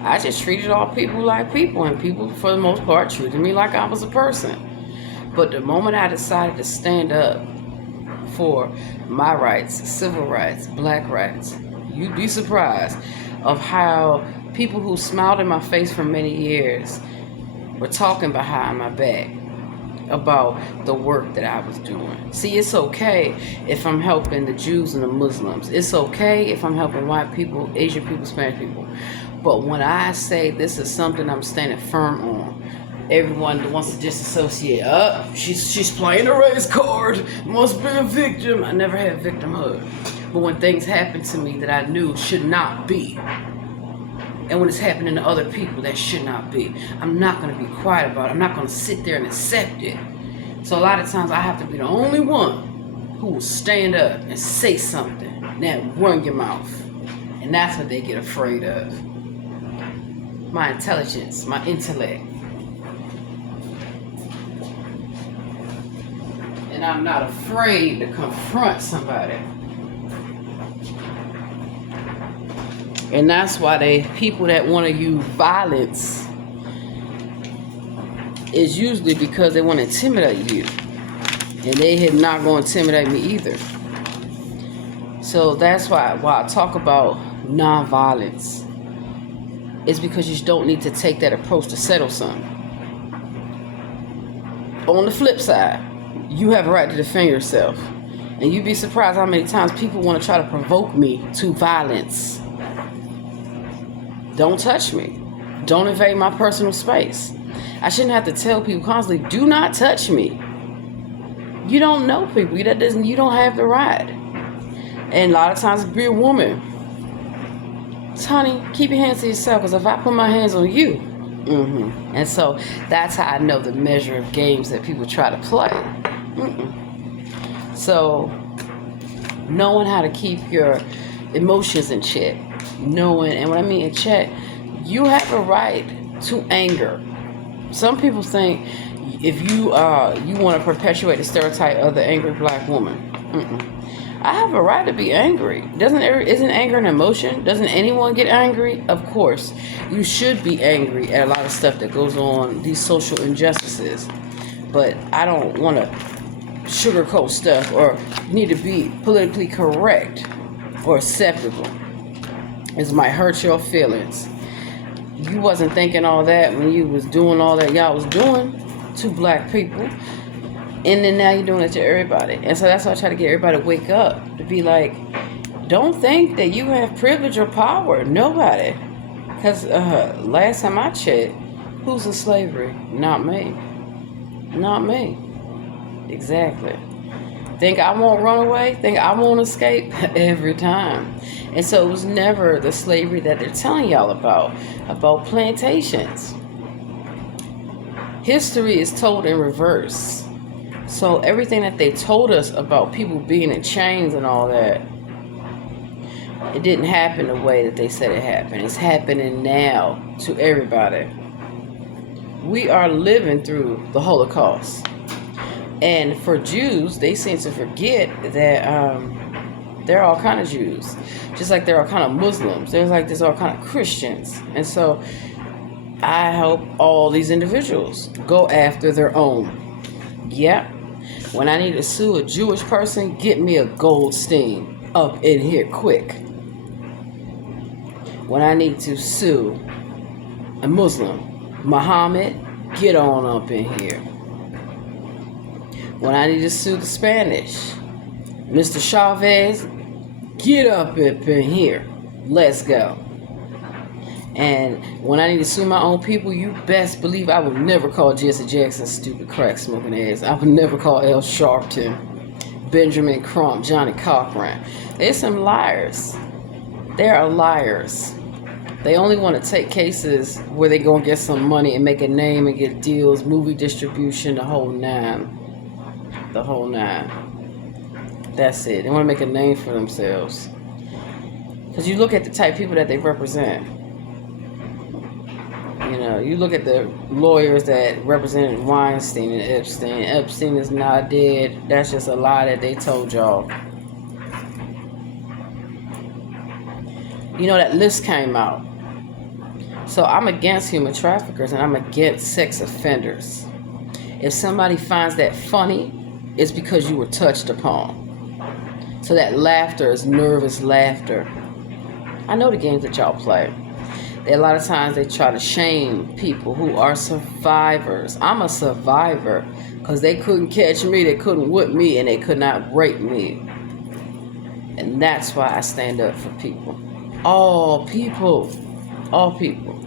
I just treated all people like people, and people, for the most part, treated me like I was a person. But the moment I decided to stand up for my rights, civil rights, black rights, you'd be surprised of how people who smiled in my face for many years were talking behind my back about the work that I was doing. See, it's okay if I'm helping the Jews and the Muslims. It's okay if I'm helping white people, Asian people, Spanish people. But when I say this is something I'm standing firm on, everyone wants to disassociate. She's playing a race card, must be a victim. I never had victimhood. But when things happen to me that I knew should not be, and when it's happening to other people, that should not be, I'm not going to be quiet about it. I'm not going to sit there and accept it. So a lot of times I have to be the only one who will stand up and say something, then run your mouth. And that's what they get afraid of. My intelligence, my intellect. And I'm not afraid to confront somebody. And that's why people that want to use violence is usually because they want to intimidate you. And they have not going to intimidate me either. So that's why I talk about nonviolence. It's because you don't need to take that approach to settle something. On the flip side, you have a right to defend yourself. And you'd be surprised how many times people want to try to provoke me to violence. Don't touch me. Don't invade my personal space. I shouldn't have to tell people constantly, do not touch me. You don't know people. You don't have the right. And a lot of times, be a woman. Honey, keep your hands to yourself, because if I put my hands on you, And so that's how I know the measure of games that people try to play. So knowing how to keep your emotions in check, and what I mean in check, you have a right to anger. Some people think if you want to perpetuate the stereotype of the angry black woman. I have a right to be angry. Isn't anger an emotion? Doesn't anyone get angry? Of course. You should be angry at a lot of stuff that goes on, these social injustices. But I don't want to sugarcoat stuff or need to be politically correct or acceptable. It might hurt your feelings. You wasn't thinking all that when you was doing all that y'all was doing to black people. And then now you're doing it to everybody. And so that's why I try to get everybody to wake up. To be like, don't think that you have privilege or power. Nobody. Because last time I checked, who's in slavery? Not me. Not me. Exactly. Think I won't run away? Think I won't escape? Every time. And so it was never the slavery that they're telling y'all about plantations. History is told in reverse. So everything that they told us about people being in chains and all that, it didn't happen the way that they said it happened. It's happening now to everybody. We are living through the Holocaust. And for Jews, they seem to forget that there are all kind of Jews. Just like there are kind of Muslims. There's all kind of Christians. And so I hope all these individuals go after their own. Yep. When I need to sue a Jewish person, get me a Goldstein up in here quick. When I need to sue a Muslim, Muhammad, get on up in here. When I need to sue the Spanish, Mr. Chavez, get up in here. Let's go. And when I need to sue my own people, you best believe I will never call Jesse Jackson stupid crack smoking ass. I would never call Al Sharpton, Benjamin Crump, Johnny Cochran. They're some liars. They are liars. They only want to take cases where they're going to get some money and make a name and get deals, movie distribution, the whole nine. The whole nine. That's it. They want to make a name for themselves. Because you look at the type of people that they represent. You know, you look at the lawyers that represented Weinstein and Epstein. Epstein is not dead. That's just a lie that they told y'all. You know, that list came out. So I'm against human traffickers and I'm against sex offenders. If somebody finds that funny, it's because you were touched upon. So that laughter is nervous laughter. I know the games that y'all play. A lot of times they try to shame people who are survivors. I'm a survivor because they couldn't catch me, they couldn't whip me, and they could not rape me. And that's why I stand up for people. All people. All people.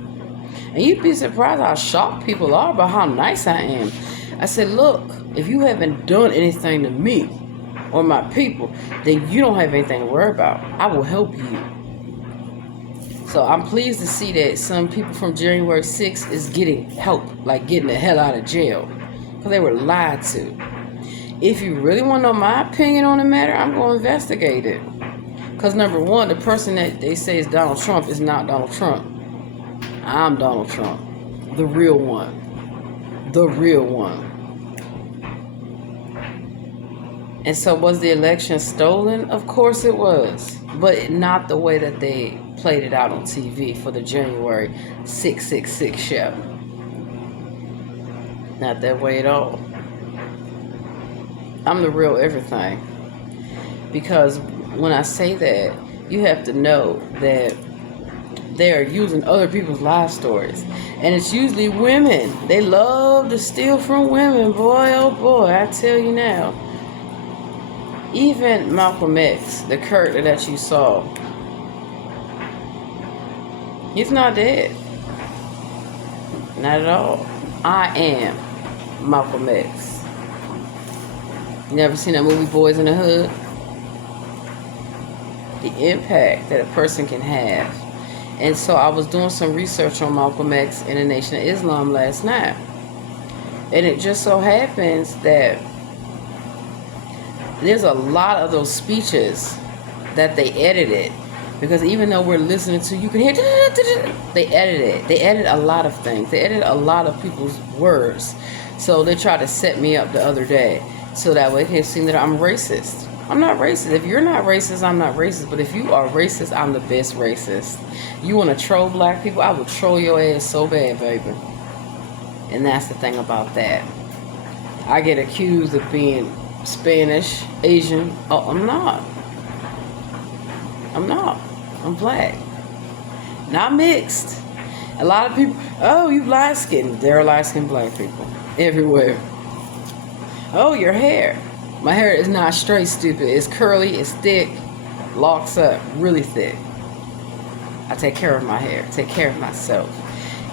And you'd be surprised how shocked people are about how nice I am. I said, look, if you haven't done anything to me or my people, then you don't have anything to worry about. I will help you. So I'm pleased to see that some people from January 6th is getting help, like getting the hell out of jail, because they were lied to. If you really want to know my opinion on the matter, I'm going to investigate it. Because number one, the person that they say is Donald Trump is not Donald Trump. I'm Donald Trump, the real one. The real one. And so was the election stolen? Of course it was. But not the way that they played it out on TV for the January 666 show. Not that way at all. I'm the real everything. Because when I say that, you have to know that they're using other people's life stories. And it's usually women. They love to steal from women. Boy, oh boy, I tell you now. Even Malcolm X, the character that you saw, he's not dead. Not at all. I am Malcolm X. You never seen that movie Boys in the Hood? The impact that a person can have. And so I was doing some research on Malcolm X and the Nation of Islam last night. And it just so happens that there's a lot of those speeches that they edited. Because even though we're listening to, you can hear, they edited it. They edited a lot of things. They edited a lot of people's words. So they tried to set me up the other day. So that way it can seem that I'm racist. I'm not racist. If you're not racist, I'm not racist. But if you are racist, I'm the best racist. You want to troll black people? I will troll your ass so bad, baby. And that's the thing about that. I get accused of being Spanish, Asian. Oh, I'm not. I'm not. I'm black. Not mixed. A lot of people, oh, you light-skinned. There are light-skinned black people everywhere. Oh, your hair. My hair is not straight, stupid. It's curly, it's thick, locks up, really thick. I take care of my hair, take care of myself.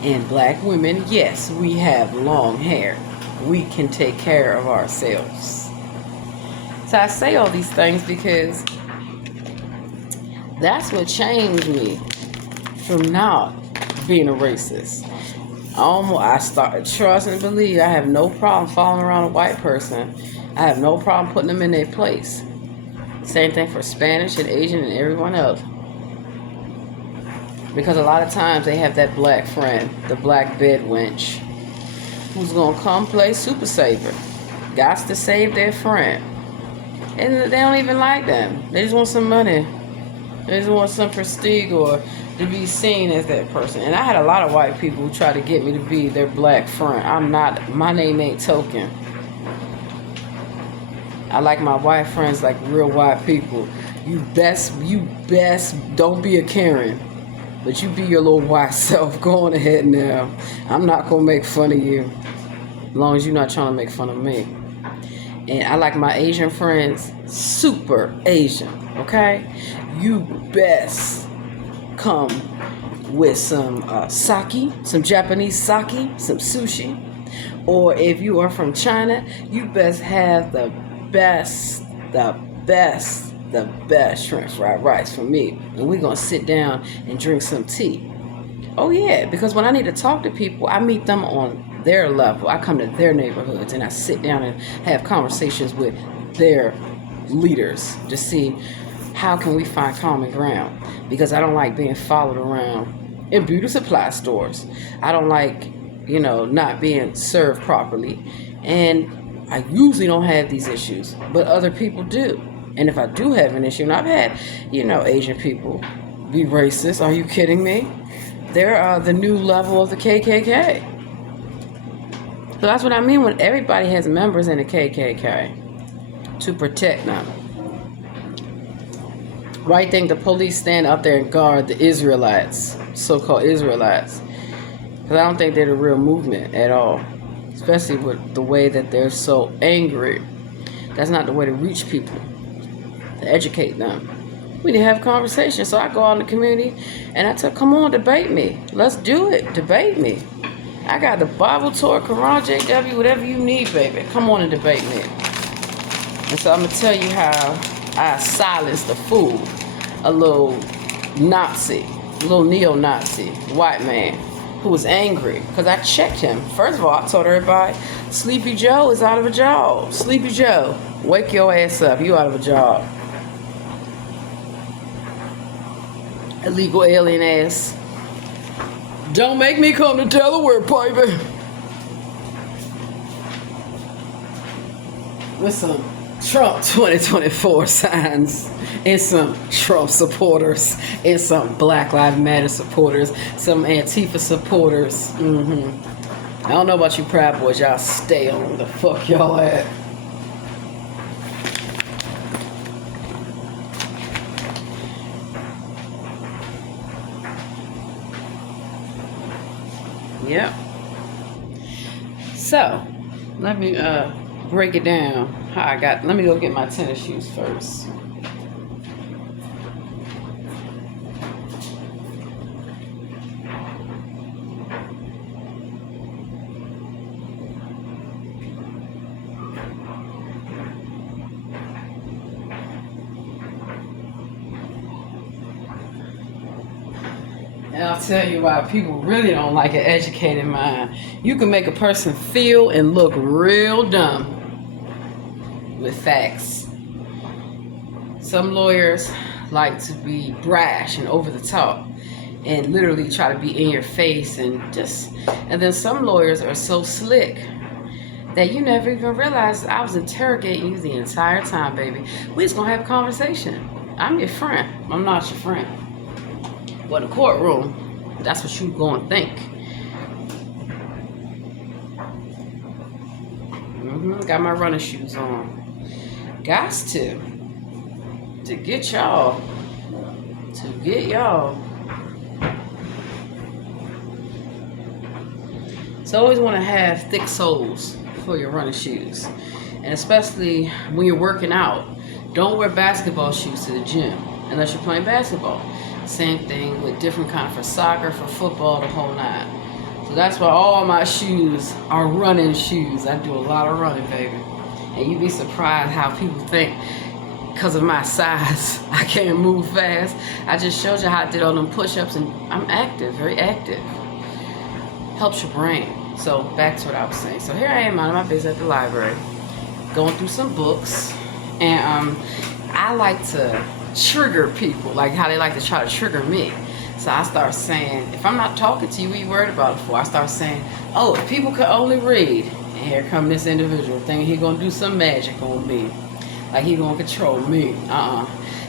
And black women, yes, we have long hair. We can take care of ourselves. So I say all these things because that's what changed me from not being a racist. I start trust and believe. I have no problem following around a white person. I have no problem putting them in their place. Same thing for Spanish and Asian and everyone else. Because a lot of times they have that black friend, the black bed wench, who's gonna come play super saver. Gots to save their friend. And they don't even like them. They just want some money. They just want some prestige or to be seen as that person. And I had a lot of white people who try to get me to be their black friend. I'm not, my name ain't Token. I like my white friends like real white people. You best, don't be a Karen. But you be your little white self. Go on ahead now. I'm not going to make fun of you. As long as you're not trying to make fun of me. And I like my Asian friends super Asian, okay? You best come with some sake, some Japanese sake, some sushi. Or if you are from China, you best have the best shrimp fried rice for me. And we're going to sit down and drink some tea. Oh yeah, because when I need to talk to people, I meet them on their level. I come to their neighborhoods and I sit down and have conversations with their leaders to see how can we find common ground. Because I don't like being followed around in beauty supply stores. I don't like, not being served properly. And I usually don't have these issues, but other people do. And if I do have an issue, and I've had, Asian people be racist. Are you kidding me? They're the new level of the KKK. So that's what I mean when everybody has members in the KKK to protect them. Right thing, the police stand up there and guard the Israelites, so-called Israelites. Because I don't think they're the real movement at all. Especially with the way that they're so angry. That's not the way to reach people, to educate them. We need to have conversations. So I go out in the community and I tell, come on, debate me. Let's do it. Debate me. I got the Bible Tour, Quran, JW, whatever you need, baby. Come on and debate me. And so I'm going to tell you how I silenced a fool, a little Nazi, a little neo-Nazi, white man, who was angry because I checked him. First of all, I told everybody, Sleepy Joe is out of a job. Sleepy Joe, wake your ass up. You out of a job. Illegal alien ass. Don't make me come to Delaware, baby. With some Trump 2024 signs and some Trump supporters and some Black Lives Matter supporters, some Antifa supporters. I don't know about you Proud Boys. Y'all stay on where the fuck y'all at. Yep. So, let me break it down how I got. Let me go get my tennis shoes first. And I'll tell you why people really don't like an educated mind. You can make a person feel and look real dumb with facts. Some lawyers like to be brash and over the top and literally try to be in your face and then some lawyers are so slick that you never even realized I was interrogating you the entire time, baby. We just gonna have a conversation. I'm your friend. I'm not your friend. But in the courtroom, that's what you gonna think. Got my running shoes on. Gots to get y'all. So always want to have thick soles for your running shoes. And especially when you're working out, don't wear basketball shoes to the gym unless you're playing basketball. Same thing with different kind for soccer, for football, the whole nine. So that's why all my shoes are running shoes. I do a lot of running, baby. And you'd be surprised how people think because of my size, I can't move fast. I just showed you how I did all them push-ups and I'm active, very active. helps your brain. So back to what I was saying. So here I am minding my business at the library, going through some books, and I like to trigger people, like how they like to try to trigger me. So I start saying, if I'm not talking to you, what you worried about it for? I start saying, oh, if people could only read. And here come this individual thinking he gonna do some magic on me, like he gonna control me.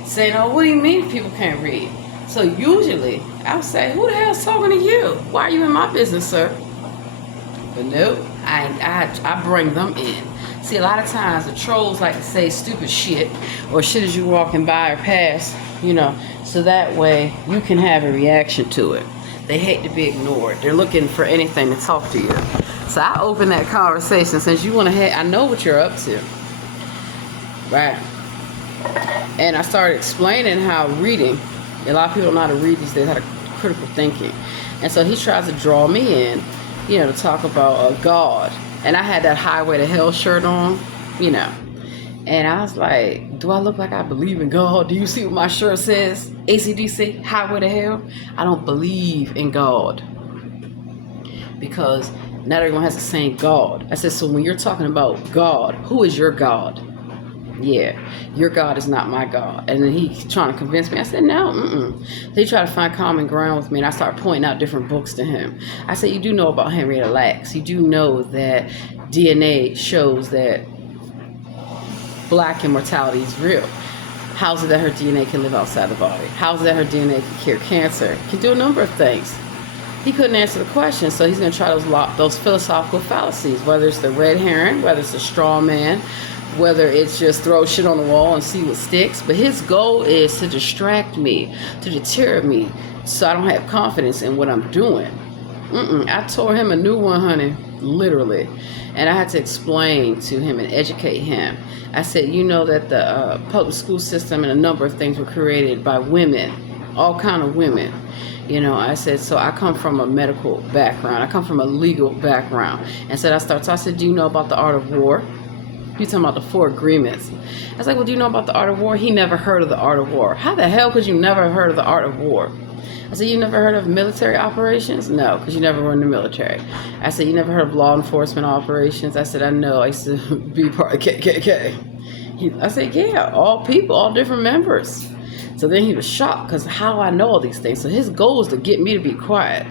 Saying, oh, what do you mean if people can't read? So usually I'll say, who the hell's talking to you? Why are you in my business, sir? But no, I bring them in. See, a lot of times the trolls like to say stupid shit or shit as you walking by or past, so that way you can have a reaction to it. They hate to be ignored. They're looking for anything to talk to you. So I open that conversation since you want to I know what you're up to. Right. And I started explaining how reading, a lot of people don't know how to read these days, how to critical thinking. And so he tries to draw me in, to talk about God. And I had that Highway to Hell shirt on, And I was like, do I look like I believe in God? Do you see what my shirt says? AC/DC, Highway to Hell? I don't believe in God. Because not everyone has the same God. I said, so when you're talking about God, who is your God? Yeah, your God is not my God. And then he's trying to convince me. I said, no, He tried to find common ground with me, and I started pointing out different books to him. I said, you do know about Henrietta Lacks. You do know that DNA shows that black immortality is real. How is it that her DNA can live outside the body? How is it that her DNA can cure cancer? Can do a number of things. He couldn't answer the question, so he's going to try those philosophical fallacies, whether it's the red herring, whether it's a straw man, whether it's just throw shit on the wall and see what sticks. But his goal is to distract me, to deter me, so I don't have confidence in what I'm doing. I tore him a new one, honey, literally. And I had to explain to him and educate him. I said, you know that the public school system and a number of things were created by women, all kind of women. I said, so I come from a medical background. I come from a legal background. And so I said, do you know about the art of war? He's talking about the 4 agreements. I was like, well, do you know about the art of war? He never heard of the art of war. How the hell could you never have heard of the art of war? I said, you never heard of military operations? No, because you never were in the military. I said, you never heard of law enforcement operations? I said, I know. I used to be part of KKK. I said, yeah, all people, all different members. So then he was shocked because how I know all these things. So his goal is to get me to be quiet.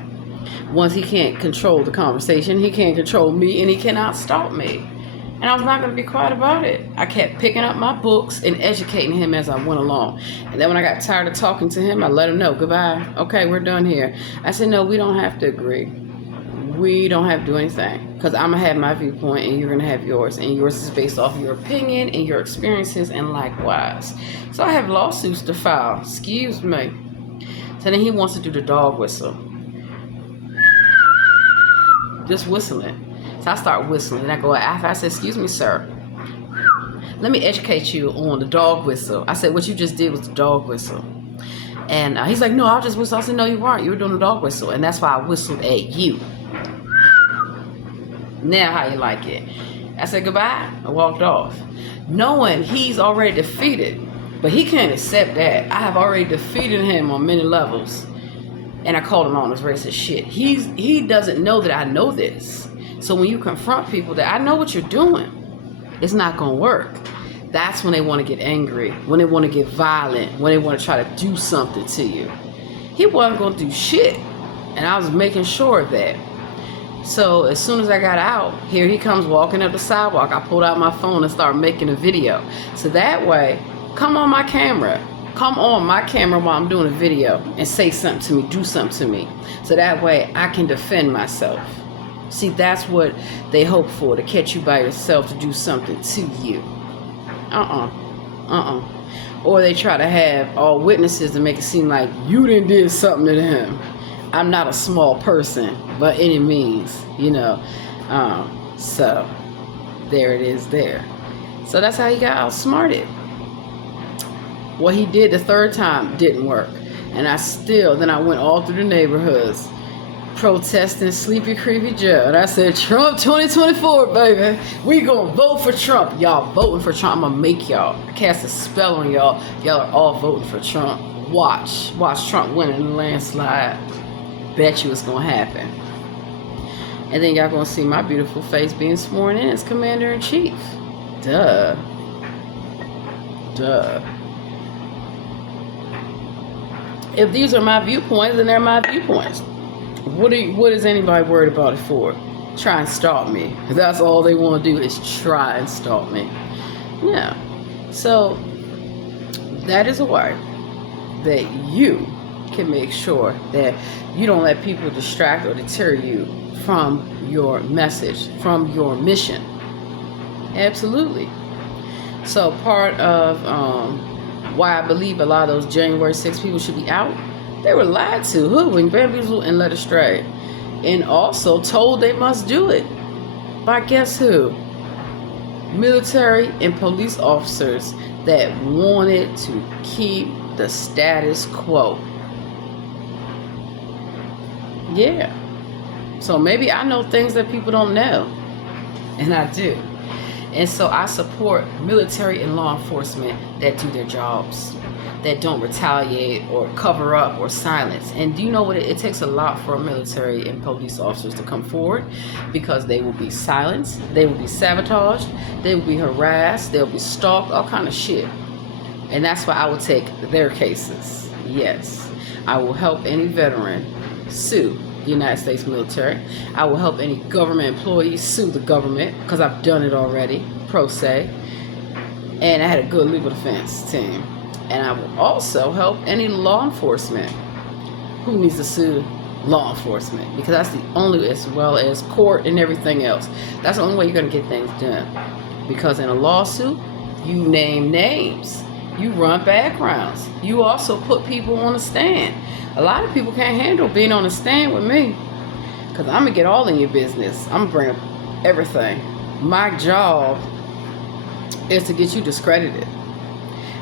Once he can't control the conversation, he can't control me, and he cannot stop me. And I was not going to be quiet about it. I kept picking up my books and educating him as I went along. And then when I got tired of talking to him, I let him know, goodbye. Okay, we're done here. I said, no, we don't have to agree. We don't have to do anything. Because I'm going to have my viewpoint and you're going to have yours. And yours is based off of your opinion and your experiences and likewise. So I have lawsuits to file. Excuse me. So then he wants to do the dog whistle. Just whistling. So I start whistling, and I go after. I said, excuse me, sir. Let me educate you on the dog whistle. I said, what you just did was the dog whistle. And he's like, no, I'll just whistle. I said, no, you weren't. You were doing the dog whistle. And that's why I whistled at you. Now how you like it? I said, goodbye. I walked off. Knowing he's already defeated. But he can't accept that. I have already defeated him on many levels. And I called him on his racist shit. He doesn't know that I know this. So when you confront people that I know what you're doing, it's not going to work. That's when they want to get angry, when they want to get violent, when they want to try to do something to you. He wasn't going to do shit. And I was making sure of that. So as soon as I got out, here he comes walking up the sidewalk. I pulled out my phone and started making a video. So that way, come on my camera. Come on my camera while I'm doing a video and say something to me, do something to me. So that way I can defend myself. See, that's what they hope for, to catch you by yourself, to do something to you. Or they try to have all witnesses to make it seem like you done did something to him. I'm not a small person by any means, So there it is there. So that's how he got outsmarted. What he did the 3rd time didn't work. And then I went all through the neighborhoods protesting Sleepy Creepy Joe. And I said, Trump 2024, baby. We gonna vote for Trump. Y'all voting for Trump. I'm gonna make y'all. I cast a spell on y'all. Y'all are all voting for Trump. Watch Trump win in the landslide. Bet you it's gonna happen. And then y'all gonna see my beautiful face being sworn in as Commander-in-Chief. Duh. If these are my viewpoints, then they're my viewpoints. What is anybody worried about it for? Try and stalk me. That's all they want to do is try and stalk me. Yeah. So that is a way that you can make sure that you don't let people distract or deter you from your message, from your mission. Absolutely. So part of why I believe a lot of those January 6th people should be out, they were lied to, hoodwinked, bamboozled, and led astray. And also told they must do it by guess who? Military and police officers that wanted to keep the status quo. Yeah. So maybe I know things that people don't know. And I do. And so I support military and law enforcement that do their jobs, that don't retaliate or cover up or silence. And do you know what? It takes a lot for military and police officers to come forward, because they will be silenced, they will be sabotaged, they will be harassed, they'll be stalked, all kind of shit. And that's why I will take their cases. Yes, I will help any veteran sue the United States military. I will help any government employee sue the government, because I've done it already, pro se. And I had a good legal defense team. And I will also help any law enforcement who needs to sue law enforcement, because that's the only, as well as court and everything else, that's the only way you're going to get things done. Because in a lawsuit, you name names, you run backgrounds, you also put people on the stand. A lot of people can't handle being on the stand with me, because I'm going to get all in your business. I'm going to bring up everything. My job is to get you discredited.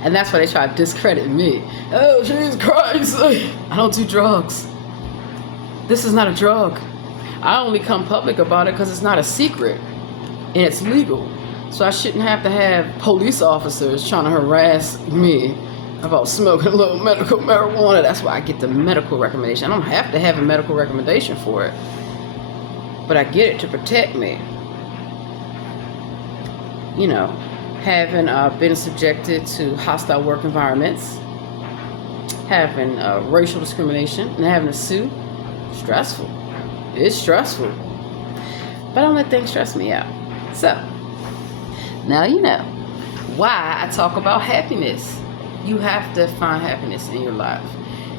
And that's why they try to discredit me. Oh, she's crazy. I don't do drugs. This is not a drug. I only come public about it because it's not a secret and it's legal. So I shouldn't have to have police officers trying to harass me about smoking a little medical marijuana. That's why I get the medical recommendation. I don't have to have a medical recommendation for it, but I get it to protect me. You know, having been subjected to hostile work environments, having racial discrimination, and having to sue, stressful. It's stressful. But I don't let things stress me out. So, now you know why I talk about happiness. You have to find happiness in your life.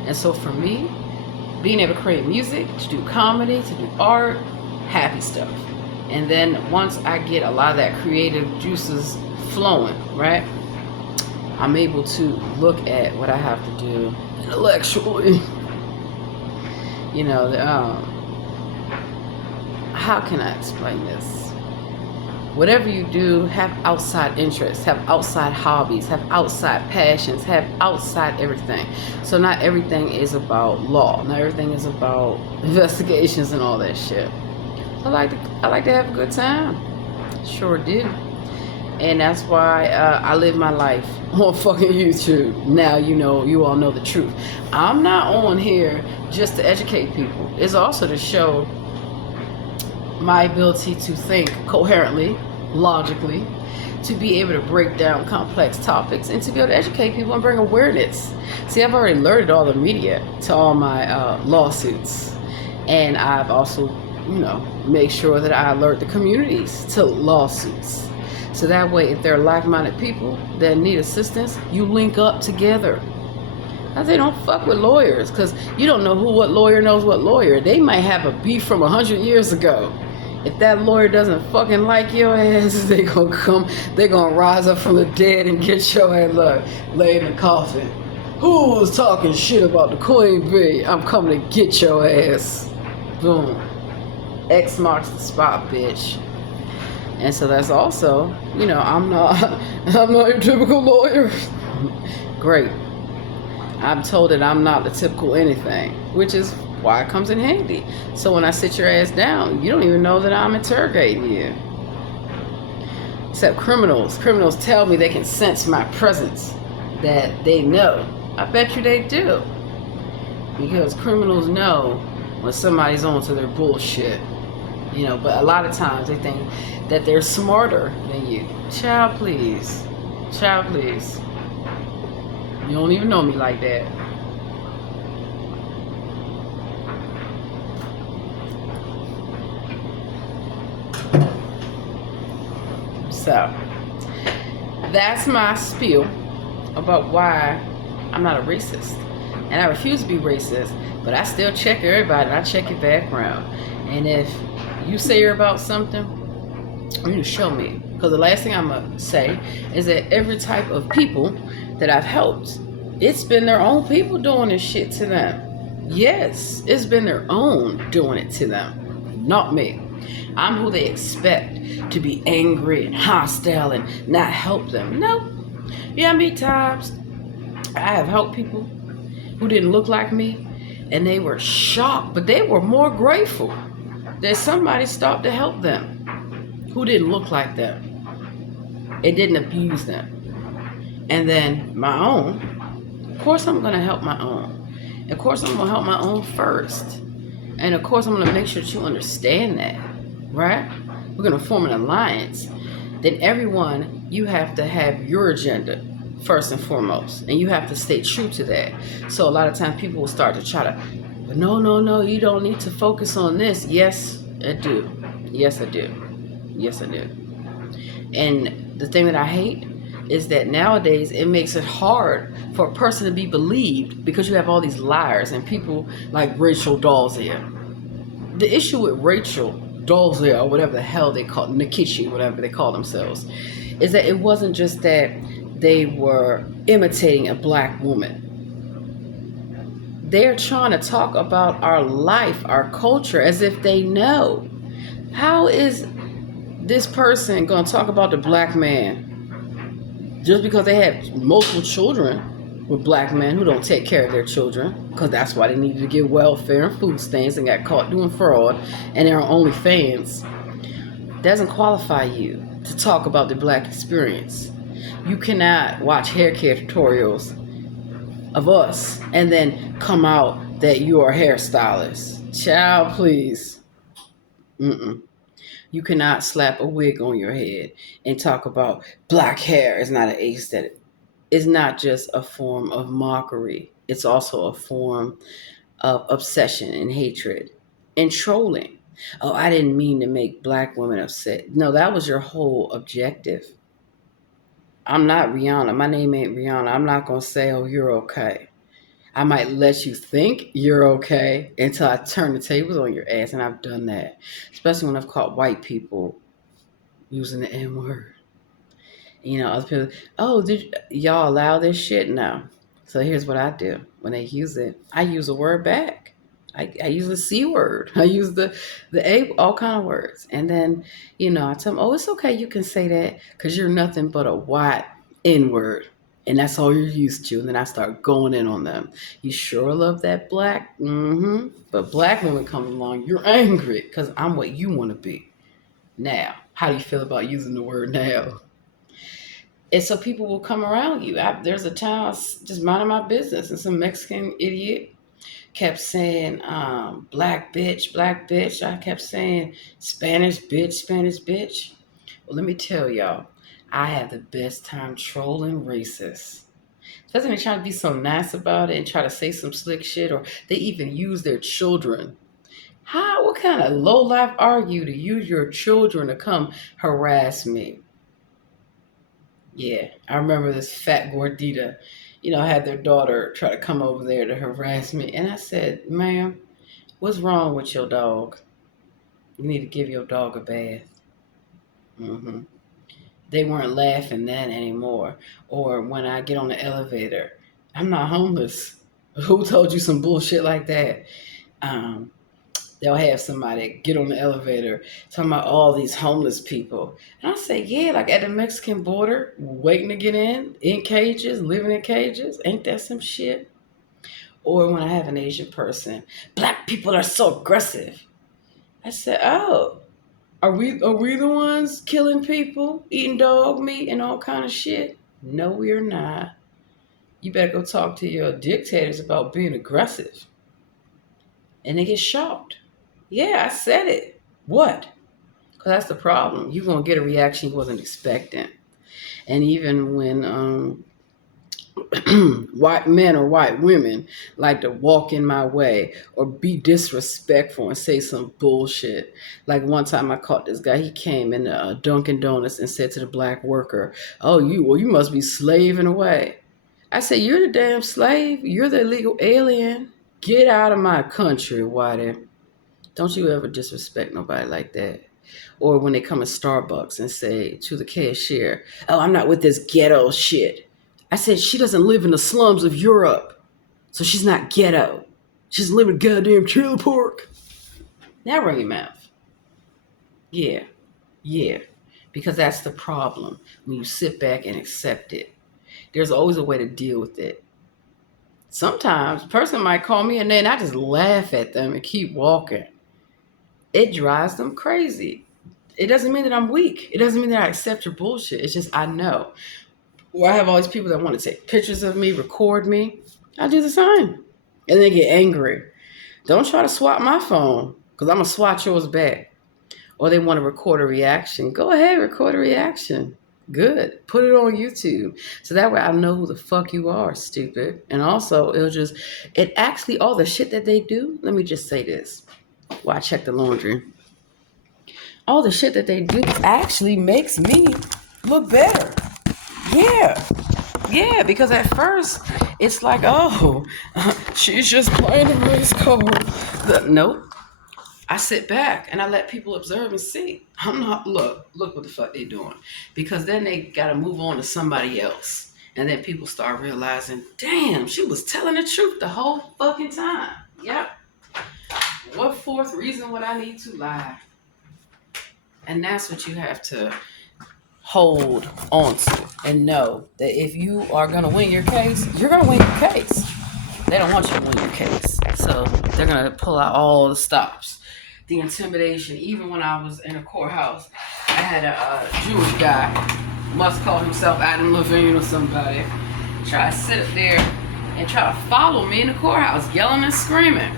And so for me, being able to create music, to do comedy, to do art, happy stuff. And then once I get a lot of that creative juices flowing, right, I'm able to look at what I have to do intellectually. You know, how can I explain this? Whatever you do, have outside interests, have outside hobbies, have outside passions, have outside everything. So not everything is about law. Not everything is about investigations and all that shit. I like to have a good time. Sure do. And that's why I live my life on fucking YouTube. Now you all know the truth. I'm not on here just to educate people. It's also to show my ability to think coherently, logically, to be able to break down complex topics, and to be able to educate people and bring awareness. See, I've already alerted all the media to all my lawsuits, and I've also, make sure that I alert the communities to lawsuits. So that way, if there are like-minded people that need assistance, you link up together. I say don't fuck with lawyers, because you don't know what lawyer knows what lawyer. They might have a beef from 100 years ago. If that lawyer doesn't fucking like your ass, they gonna rise up from the dead and get your ass laid in the coffin. Who was talking shit about the Queen Bee? I'm coming to get your ass. Boom. X marks the spot, bitch. And so that's also, I'm not your typical lawyer. Great. I'm told that I'm not the typical anything, which is why it comes in handy. So when I sit your ass down, you don't even know that I'm interrogating you. Except criminals. Criminals tell me they can sense my presence, that they know. I bet you they do. Because criminals know when somebody's on to their bullshit. But a lot of times they think that they're smarter than you. Child, please. Child, please. You don't even know me like that. So, that's my spiel about why I'm not a racist. And I refuse to be racist, but I still check everybody and I check your background. And if you say you're about something, you need to show me. Because the last thing I'm going to say is that every type of people that I've helped, it's been their own people doing this shit to them. Yes, it's been their own doing it to them, not me. I'm who they expect to be angry and hostile and not help them. No. Yeah, how many times I have helped people who didn't look like me and they were shocked, but they were more grateful that somebody stopped to help them who didn't look like them. It didn't abuse them. And then my own, of course I'm going to help my own. Of course I'm going to help my own first. And of course I'm going to make sure that you understand that, right? We're going to form an alliance. Then everyone, you have to have your agenda first and foremost. And you have to stay true to that. So a lot of times people will start to try to, no, you don't need to focus on this. Yes, I do. Yes, I do. Yes, I do. And the thing that I hate is that nowadays it makes it hard for a person to be believed because you have all these liars and people like Rachel Dolezal. The issue with Rachel Dolezal, or whatever the hell they call Nikishi, whatever they call themselves, is that it wasn't just that they were imitating a black woman. They're trying to talk about our life, our culture, as if they know. How is this person going to talk about the black man just because they have multiple children with black men who don't take care of their children, because that's why they needed to get welfare and food stamps and got caught doing fraud, and they're on OnlyFans? Doesn't qualify you to talk about the black experience. You cannot watch hair care tutorials of us and then come out that you are a hairstylist. Child, please. You cannot slap a wig on your head and talk about black hair is not an aesthetic. It's not just a form of mockery. It's also a form of obsession and hatred and trolling. Oh, I didn't mean to make black women upset. No, that was your whole objective. I'm not Rihanna. My name ain't Rihanna. I'm not going to say, oh, you're okay. I might let you think you're okay until I turn the tables on your ass, and I've done that. Especially when I've caught white people using the N word. Other people, oh, did y'all allow this shit? No. So here's what I do. When they use it, I use a word back. I use the C word. I use the A, all kind of words. And then, I tell them, oh, it's okay. You can say that because you're nothing but a white N word. And that's all you're used to. And then I start going in on them. You sure love that black? Mm-hmm. But black women come along, you're angry because I'm what you want to be. Now, how do you feel about using the word now? And so people will come around you. There's a time I was just minding my business, and some Mexican idiot kept saying, black bitch, black bitch. I kept saying, Spanish bitch, Spanish bitch. Well, let me tell y'all, I have the best time trolling racists. Doesn't they try to be so nice about it and try to say some slick shit, or they even use their children? What kind of low life are you to use your children to come harass me? Yeah, I remember this fat gordita, had their daughter try to come over there to harass me. And I said, ma'am, what's wrong with your dog? You need to give your dog a bath. Mm-hmm. They weren't laughing then anymore. Or when I get on the elevator, I'm not homeless. Who told you some bullshit like that? Um, they'll have somebody get on the elevator talking about all these homeless people. And I say, yeah, like at the Mexican border, waiting to get in cages, living in cages. Ain't that some shit? Or when I have an Asian person, black people are so aggressive. I said, oh, are we the ones killing people, eating dog meat and all kind of shit? No, we're not. You better go talk to your dictators about being aggressive. And they get shocked. Yeah, I said it. What? Because that's the problem. You're going to get a reaction you wasn't expecting. And even when white men or white women like to walk in my way or be disrespectful and say some bullshit. Like one time I caught this guy. He came in Dunkin' Donuts and said to the black worker, "Oh, you must be slaving away." I said, "You're the damn slave. You're the illegal alien. Get out of my country, Whitey. Don't you ever disrespect nobody like that." Or when they come to Starbucks and say to the cashier, "Oh, I'm not with this ghetto shit." I said, "She doesn't live in the slums of Europe, so she's not ghetto. She's living in a goddamn trailer park." Now run your mouth. Yeah, yeah. Because that's the problem when you sit back and accept it. There's always a way to deal with it. Sometimes a person might call me and then I just laugh at them and keep walking. It drives them crazy. It doesn't mean that I'm weak. It doesn't mean that I accept your bullshit. It's just I know. Or I have all these people that want to take pictures of me, record me. I do the same. And they get angry. Don't try to swat my phone because I'm going to swat yours back. Or they want to record a reaction. Go ahead, record a reaction. Good. Put it on YouTube. So that way I know who the fuck you are, stupid. And also, it actually, all the shit that they do, let me just say this. While I check the laundry. All the shit that they do actually makes me look better. Yeah. Yeah, because at first it's like, oh, she's just playing the race card. Nope. I sit back and I let people observe and see. I'm not, look what the fuck they doing. Because then they got to move on to somebody else. And then people start realizing, damn, she was telling the truth the whole fucking time. Yep. What fourth reason would I need to lie? And that's what you have to hold on to and know that if you are going to win your case, you're going to win your case. They don't want you to win your case. So they're going to pull out all the stops. The intimidation, even when I was in a courthouse, I had a Jewish guy, must call himself Adam Levine or somebody, try to sit up there and try to follow me in the courthouse, yelling and screaming.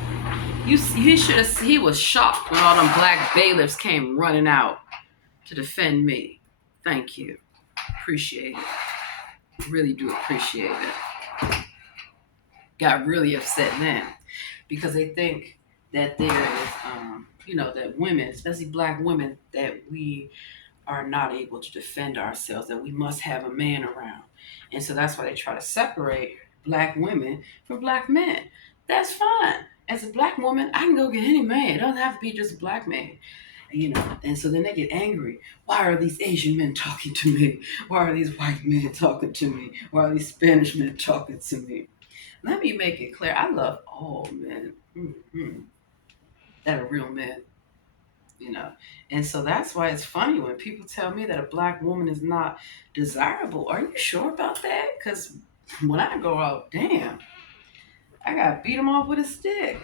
He was shocked when all them black bailiffs came running out to defend me. Thank you. Appreciate it. Really do appreciate it. Got really upset then because they think that there is, that women, especially black women, that we are not able to defend ourselves, that we must have a man around. And so that's why they try to separate black women from black men. That's fine. As a black woman, I can go get any man. It doesn't have to be just a black man. And so then they get angry. Why are these Asian men talking to me? Why are these white men talking to me? Why are these Spanish men talking to me? Let me make it clear. I love all men that are real men, you know. And so that's why it's funny when people tell me that a black woman is not desirable. Are you sure about that? Because when I go out, damn, I got to beat them off with a stick.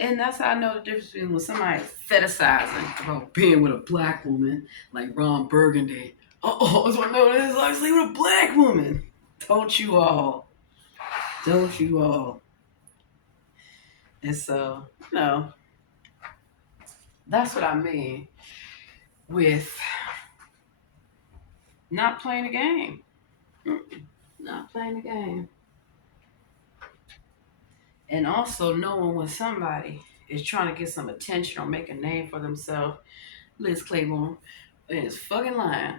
And that's how I know the difference between when somebody's fetishizing about being with a black woman, like Ron Burgundy. Oh, that's what I know it is like sleeping with a black woman. Don't you all? Don't you all? And so, that's what I mean with not playing a game. Not playing a game. And also knowing when somebody is trying to get some attention or make a name for themselves, Liz Claiborne, is fucking lying.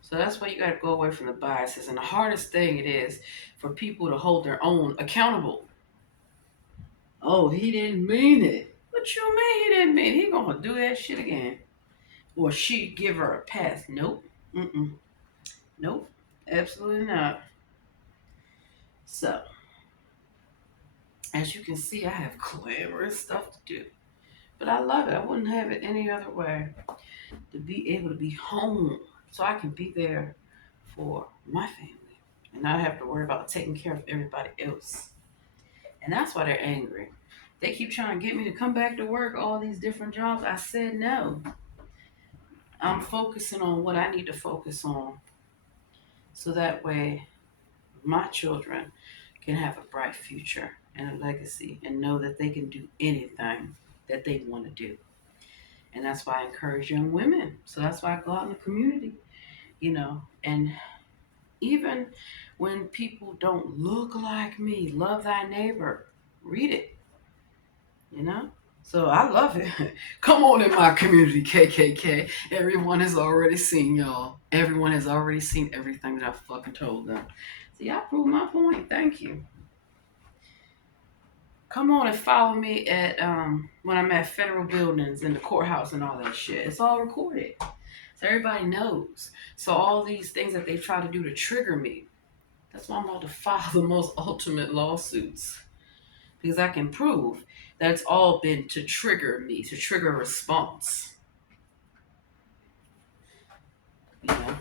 So that's why you got to go away from the biases. And the hardest thing it is for people to hold their own accountable. Oh, he didn't mean it. What you mean he didn't mean it? He gonna do that shit again. Or she give her a pass. Nope. Mm-mm. Nope. Absolutely not. So, as you can see, I have glamorous stuff to do. But I love it. I wouldn't have it any other way. To be able to be home so I can be there for my family and not have to worry about taking care of everybody else. And that's why they're angry. They keep trying to get me to come back to work, all these different jobs. I said no. I'm focusing on what I need to focus on so that way my children can have a bright future and a legacy and know that they can do anything that they want to do. And that's why I encourage young women. So that's why I go out in the community, and even when people don't look like me, love thy neighbor. Read it, you know? So I love it. Come on in my community, KKK. Everyone has already seen y'all. Everyone has already seen everything that I fucking told them. See, I proved my point. Thank you. Come on and follow me at when I'm at federal buildings and the courthouse and all that shit. It's all recorded. So everybody knows. So all these things that they try to do to trigger me, that's why I'm about to file the most ultimate lawsuits. Because I can prove that it's all been to trigger me, to trigger a response. You know?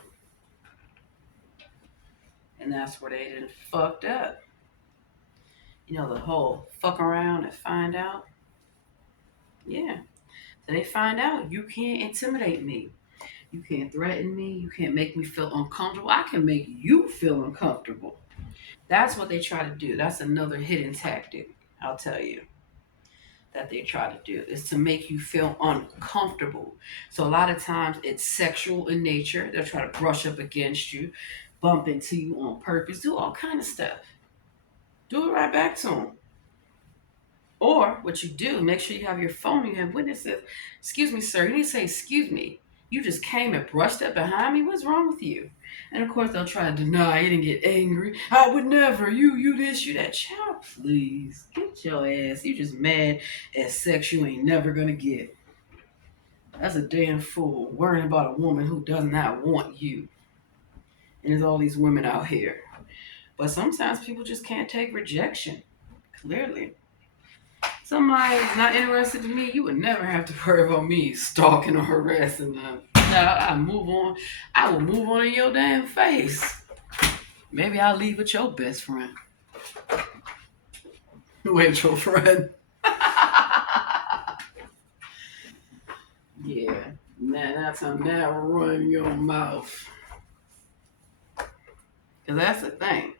And that's where they done fucked up. The whole fuck around and find out. Yeah. So they find out you can't intimidate me. You can't threaten me. You can't make me feel uncomfortable. I can make you feel uncomfortable. That's what they try to do. That's another hidden tactic, I'll tell you, that they try to do is to make you feel uncomfortable. So a lot of times it's sexual in nature. They'll try to brush up against you, bump into you on purpose, do all kind of stuff. Do it right back to them. Or what you do, make sure you have your phone, you have witnesses. Excuse me, sir. You need to say, excuse me. You just came and brushed up behind me. What's wrong with you? And of course they'll try to deny it and get angry. I would never. You this, you that. Child, please. Get your ass. You just mad at sex you ain't never gonna get. That's a damn fool worrying about a woman who does not want you. And there's all these women out here. But sometimes people just can't take rejection. Clearly. Somebody's not interested in me, you would never have to worry about me stalking or harassing them. No, I move on. I will move on in your damn face. Maybe I'll leave with your best friend. Who ain't your friend? Yeah. Man, that's a never run your mouth. Because that's the thing.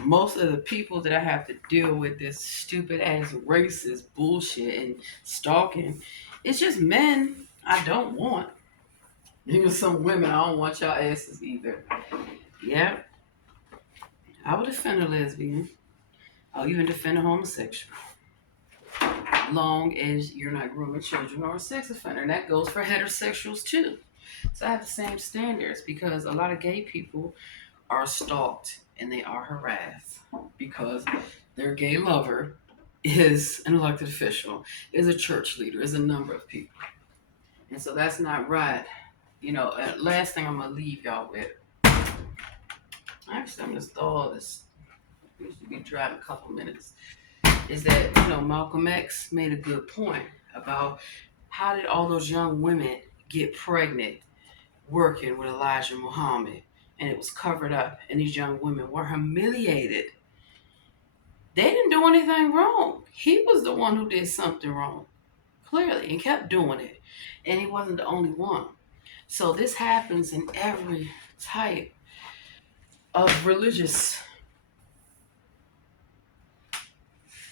Most of the people that I have to deal with this stupid ass racist bullshit and stalking, it's just men I don't want. Even some women, I don't want y'all asses either. Yeah. I will defend a lesbian. I'll even defend a homosexual. Long as you're not grooming children or a sex offender. And that goes for heterosexuals too. So I have the same standards because a lot of gay people are stalked and they are harassed because their gay lover is an elected official, is a church leader, is a number of people. And so that's not right. Last thing I'm going to leave y'all with. Actually, I'm going to throw all this. We should be driving a couple minutes. Is that, Malcolm X made a good point about how did all those young women get pregnant working with Elijah Muhammad? And it was covered up, and these young women were humiliated. They didn't do anything wrong. He was the one who did something wrong, clearly, and kept doing it. And he wasn't the only one. So this happens in every type of religious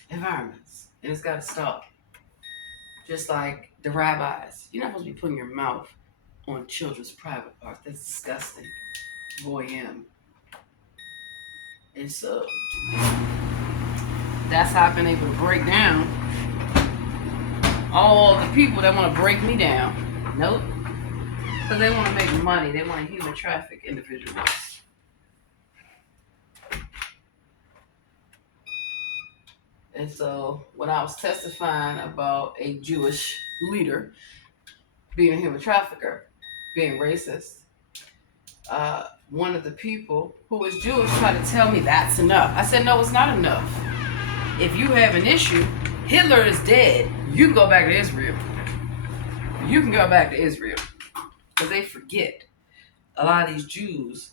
environments. And it's got to stop. Just like the rabbis. You're not supposed to be putting your mouth on children's private parts. That's disgusting. Goyim. And so that's how I've been able to break down all the people that want to break me down. Nope. Because they want to make money. They want to human traffic individuals. And so when I was testifying about a Jewish leader being a human trafficker, being racist, one of the people who was Jewish tried to tell me that's enough. I said, no, it's not enough. If you have an issue, Hitler is dead. You can go back to Israel. You can go back to Israel. Because they forget. A lot of these Jews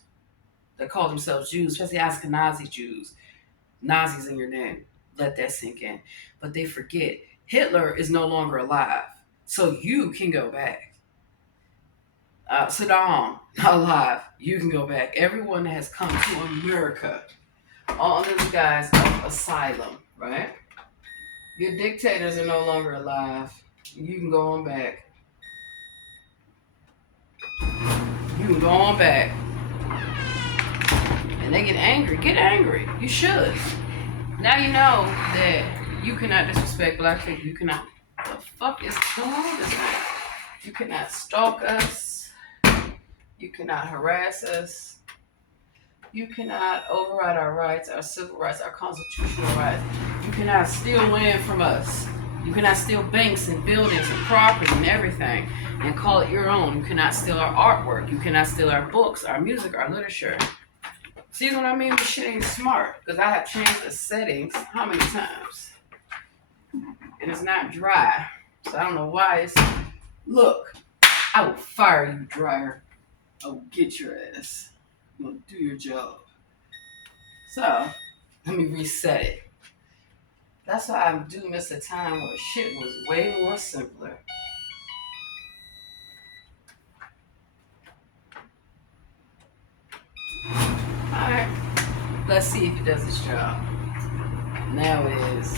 that call themselves Jews, especially Ashkenazi Jews, Nazis in your name, let that sink in. But they forget Hitler is no longer alive. So you can go back. Saddam, not alive. You can go back. Everyone that has come to America, all under the guise of asylum, right? Your dictators are no longer alive. You can go on back. You can go on back. And they get angry. Get angry. You should. Now you know that you cannot disrespect black people. You cannot. What the fuck is going on this night? You cannot stalk us. You cannot harass us. You cannot override our rights, our civil rights, our constitutional rights. You cannot steal land from us. You cannot steal banks and buildings and property and everything and call it your own. You cannot steal our artwork. You cannot steal our books, our music, our literature. See what I mean? This shit ain't smart because I have changed the settings how many times? And it's not dry. So I don't know why it's... Look, I will fire you, dryer. I will get your ass. You'll do your job. So, let me reset it. That's why I do miss a time where shit was way more simpler. Alright, let's see if it does its job. Now it is.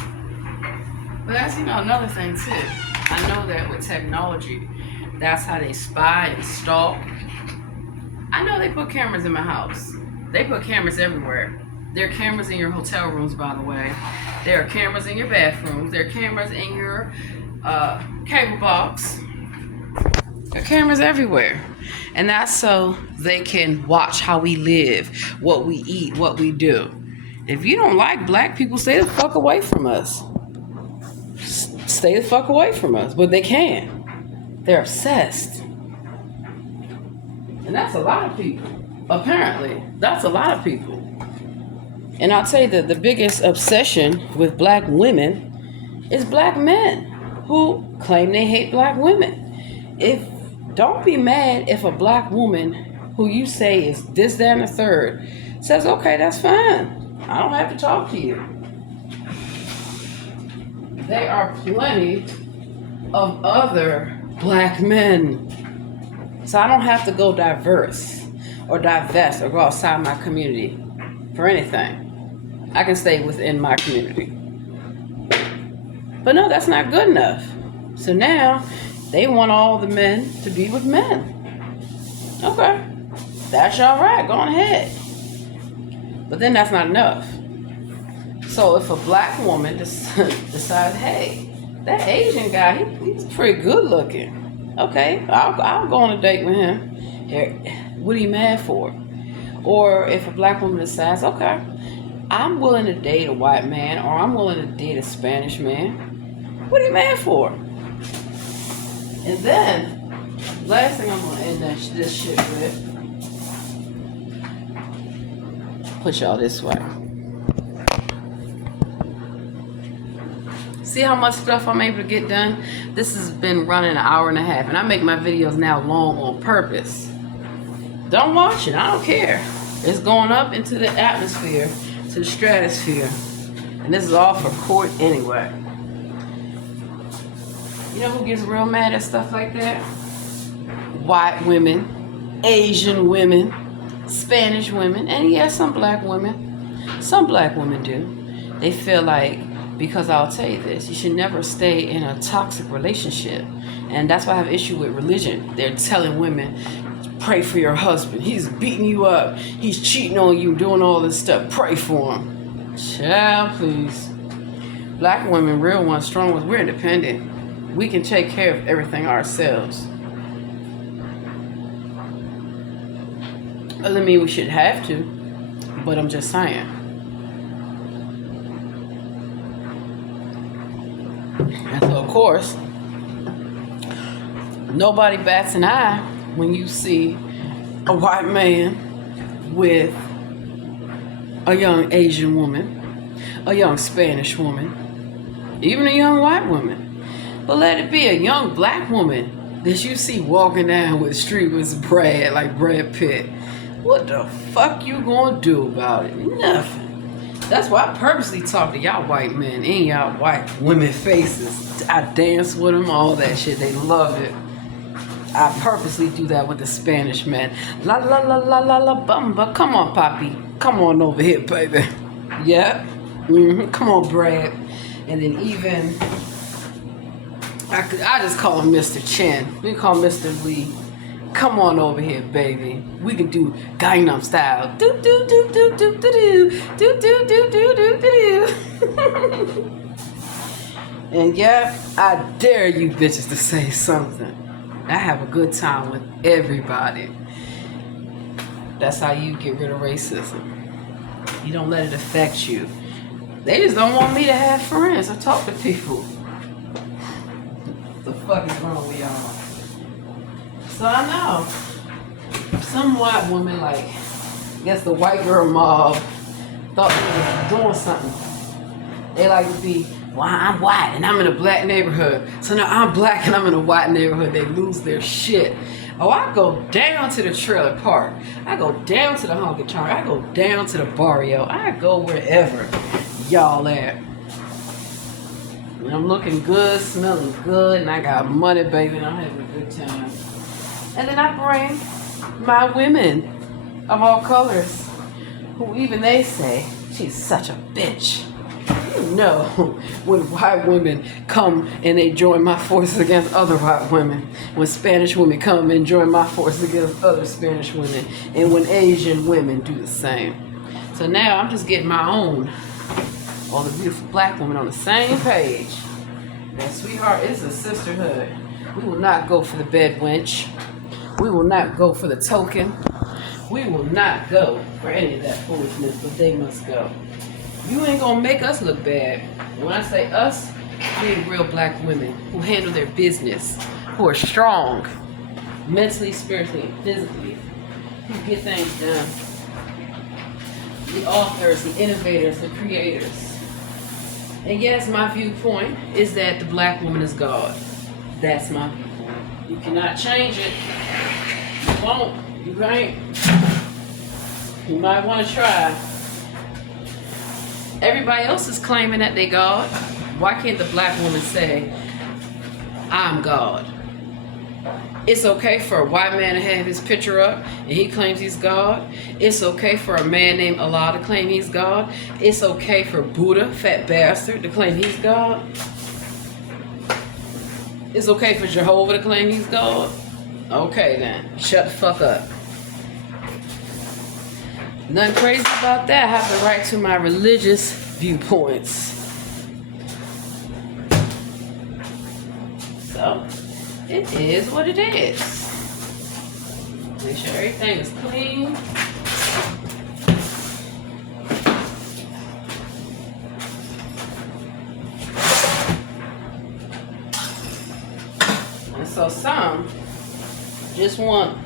But that's, another thing too. I know that with technology, that's how they spy and stalk. I know they put cameras in my house. They put cameras everywhere. There are cameras in your hotel rooms, by the way. There are cameras in your bathrooms. There are cameras in your cable box. There are cameras everywhere. And that's so they can watch how we live, what we eat, what we do. If you don't like black people, stay the fuck away from us. Stay the fuck away from us. But they can. They're obsessed. And that's a lot of people. Apparently, that's a lot of people. And I'll tell you that the biggest obsession with black women is black men who claim they hate black women. Don't be mad if a black woman who you say is this, that, and the third says, okay, that's fine. I don't have to talk to you. There are plenty of other black men. So I don't have to go diverse or divest or go outside my community for anything. I can stay within my community. But no, that's not good enough. So now they want all the men to be with men. Okay, that's all right. Go on ahead. But then that's not enough. So if a black woman decides, hey, that Asian guy, he's pretty good looking. Okay, I'll go on a date with him. What are you mad for? Or if a black woman decides, okay, I'm willing to date a white man, or I'm willing to date a Spanish man. What are you mad for? And then, last thing I'm gonna end this shit with. Put y'all this way. See how much stuff I'm able to get done? This has been running an hour and a half, and I make my videos now long on purpose. Don't watch it, I don't care. It's going up into the atmosphere, to the stratosphere. And this is all for court anyway. You know who gets real mad at stuff like that? White women, Asian women, Spanish women, and yes, some black women. Some black women do. They feel like, because I'll tell you this, you should never stay in a toxic relationship. And that's why I have issue with religion. They're telling women, pray for your husband. He's beating you up. He's cheating on you, doing all this stuff. Pray for him. Child, please. Black women, real ones, strong ones, we're independent. We can take care of everything ourselves. Doesn't mean we should have to, but I'm just saying. And so, of course, nobody bats an eye when you see a white man with a young Asian woman, a young Spanish woman, even a young white woman. But let it be a young black woman that you see walking down with the street with Brad, like Brad Pitt. What the fuck you gonna do about it? Nothing. That's why I purposely talk to y'all white men in y'all white women faces. I dance with them, all that shit. They love it. I purposely do that with the Spanish men. La la la la la la bumba. Come on, Poppy. Come on over here, baby. Yeah. Come on, Brad. And then even, I just call him Mr. Chen. We call Mr. Lee. Come on over here, baby. We can do Gangnam Style. Do do do do do do do do do do do do do. And yeah, I dare you bitches to say something. I have a good time with everybody. That's how you get rid of racism. You don't let it affect you. They just don't want me to have friends or talk to people. What the fuck is wrong with y'all? So I know some white woman, like, I guess the white girl mob, thought they was doing something. They like to be, well, I'm white and I'm in a black neighborhood. So now I'm black and I'm in a white neighborhood. They lose their shit. Oh, I go down to the trailer park. I go down to the honky tonk. I go down to the barrio. I go wherever y'all at. And I'm looking good, smelling good, and I got money, baby, and I'm having a good time. And then I bring my women of all colors, who even they say, she's such a bitch. You know, when white women come and they join my forces against other white women, when Spanish women come and join my forces against other Spanish women, and when Asian women do the same. So now I'm just getting my own, all the beautiful black women on the same page. That, sweetheart, is a sisterhood. We will not go for the bed wench. We will not go for the token. We will not go for any of that foolishness, but they must go. You ain't gonna make us look bad. And when I say us, I mean real black women who handle their business, who are strong, mentally, spiritually, and physically, who get things done. The authors, the innovators, the creators. And yes, my viewpoint is that the black woman is God. That's my viewpoint. You cannot change it. You won't. You ain't. You might want to try. Everybody else is claiming that they God. Why can't the black woman say, I'm God? It's okay for a white man to have his picture up and he claims he's God. It's okay for a man named Allah to claim he's God. It's okay for Buddha, fat bastard, to claim he's God. It's okay for Jehovah to claim he's God. Okay then, shut the fuck up. Nothing crazy about that. I have the right to my religious viewpoints. So, it is what it is. Make sure everything is clean. And so some just want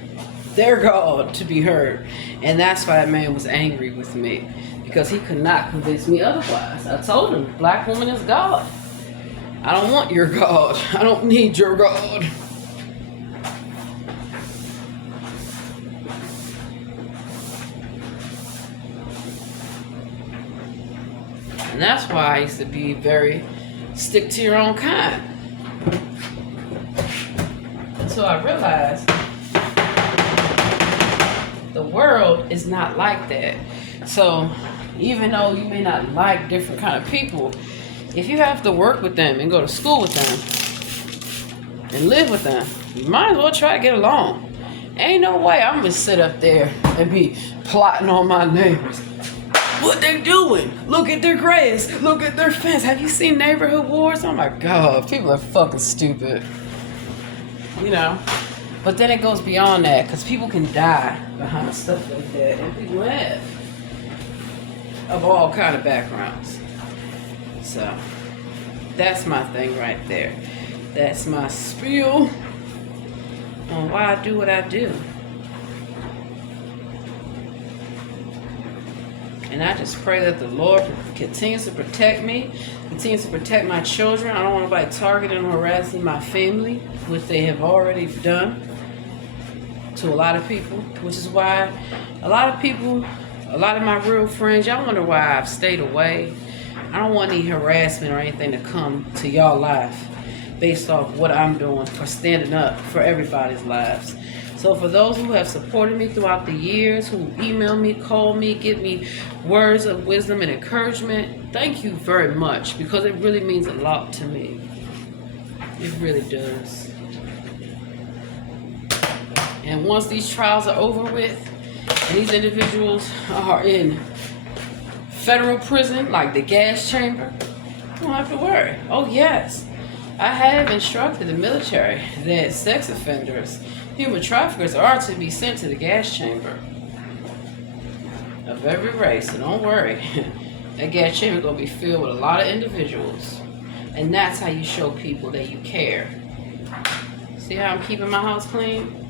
their God to be heard. And that's why that man was angry with me, because he could not convince me otherwise. I told him, black woman is God. I don't want your God. I don't need your God. And that's why I used to be very stick to your own kind. Until I realized the world is not like that. So even though you may not like different kind of people, if you have to work with them and go to school with them and live with them, you might as well try to get along. Ain't no way I'm gonna sit up there and be plotting on my neighbors. What they doing? Look at their grass. Look at their fence. Have you seen Neighborhood Wars? Oh my God, people are fucking stupid. You know? But then it goes beyond that, because people can die behind stuff like that, and people have, of all kind of backgrounds. So that's my thing right there. That's my spiel on why I do what I do. And I just pray that the Lord continues to protect me, continues to protect my children. I don't want nobody targeting or harassing my family, which they have already done to a lot of people, which is why a lot of people, a lot of my real friends, y'all wonder why I've stayed away. I don't want any harassment or anything to come to y'all life based off what I'm doing for standing up for everybody's lives. So for those who have supported me throughout the years, who email me, call me, give me words of wisdom and encouragement, thank you very much, because it really means a lot to me. It really does. And once these trials are over with, and these individuals are in federal prison, like the gas chamber, you don't have to worry. Oh yes, I have instructed the military that sex offenders, human traffickers are to be sent to the gas chamber of every race. So don't worry. That gas chamber is going to be filled with a lot of individuals. And that's how you show people that you care. See how I'm keeping my house clean?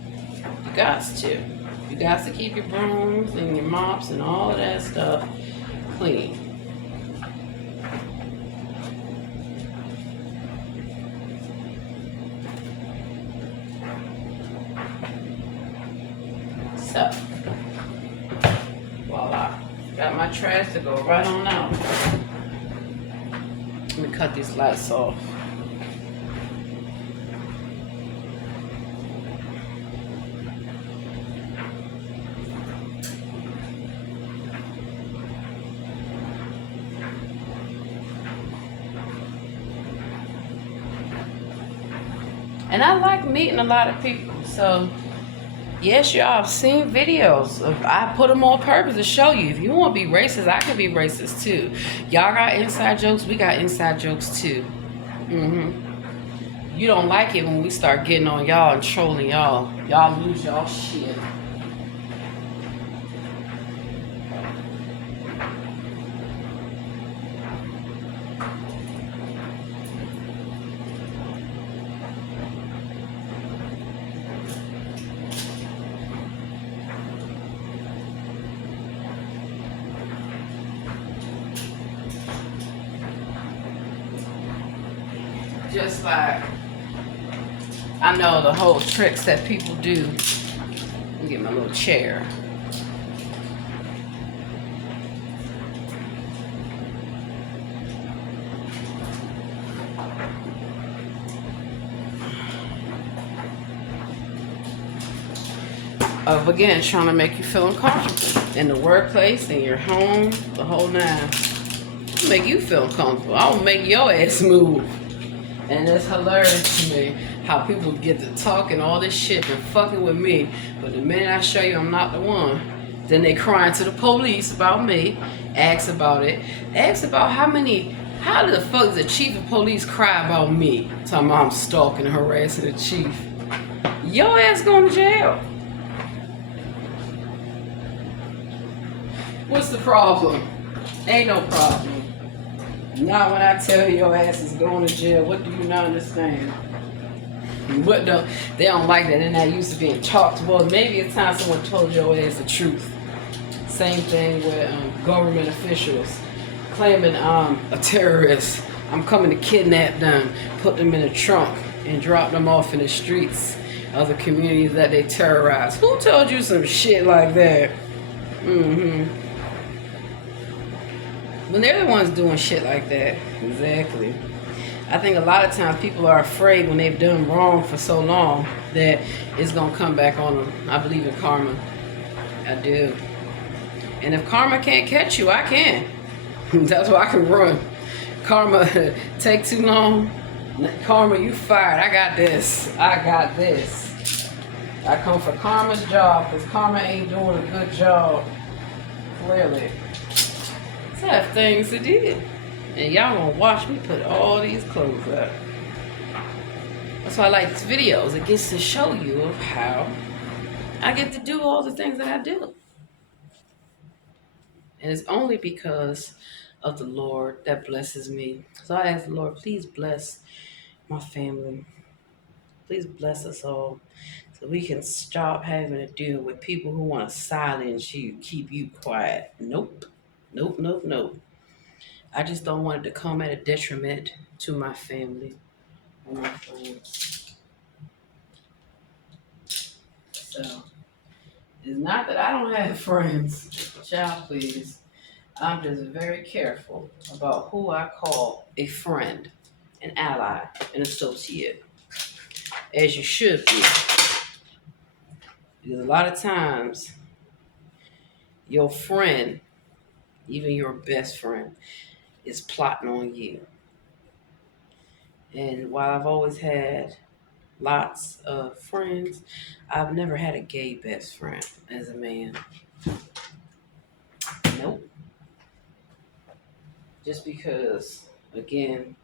You got to. You got to keep your brooms and your mops and all of that stuff clean. So, voila. Got my trash to go right on out. Let me cut these lights off. And I like meeting a lot of people. So, yes, y'all have seen videos of, I put them on purpose to show you. If you want to be racist, I can be racist too. Y'all got inside jokes, we got inside jokes too. You don't like it when we start getting on y'all and trolling y'all. Y'all lose y'all shit. Just like, I know the whole tricks that people do. Let me get my little chair. Of again, trying to make you feel uncomfortable in the workplace, in your home, the whole nine. Make you feel uncomfortable. I will make your ass move. And it's hilarious to me how people get to talking all this shit and fucking with me, but the minute I show you I'm not the one, then they crying to the police about me, ask about it, ask about how the fuck does the chief of police cry about me? Talking about I'm stalking and harassing the chief. Your ass going to jail. What's the problem? Ain't no problem. Not when I tell you your ass is going to jail. What do you not understand? What they don't like that. They're not used to being talked about. Maybe it's time someone told your ass the truth. Same thing with government officials claiming I'm a terrorist. I'm coming to kidnap them, put them in a trunk, and drop them off in the streets of the communities that they terrorize. Who told you some shit like that? When they're the ones doing shit like that. Exactly. I think a lot of times people are afraid when they've done wrong for so long that it's going to come back on them. I believe in karma. I do. And if karma can't catch you, I can. That's why I can run. Karma, take too long. Karma, you fired. I got this. I got this. I come for karma's job because karma ain't doing a good job. Clearly. I have things to do. And y'all gonna watch me put all these clothes up. That's why I like these videos. It gets to show you of how I get to do all the things that I do. And it's only because of the Lord that blesses me. So I ask the Lord, please bless my family. Please bless us all so we can stop having to deal with people who want to silence you, keep you quiet. Nope. Nope, nope, nope. I just don't want it to come at a detriment to my family or my friends. So, it's not that I don't have friends. Child, please. I'm just very careful about who I call a friend, an ally, an associate. As you should be. Because a lot of times, your friend, even your best friend, is plotting on you. And while I've always had lots of friends, I've never had a gay best friend as a man. Nope. Just because, again,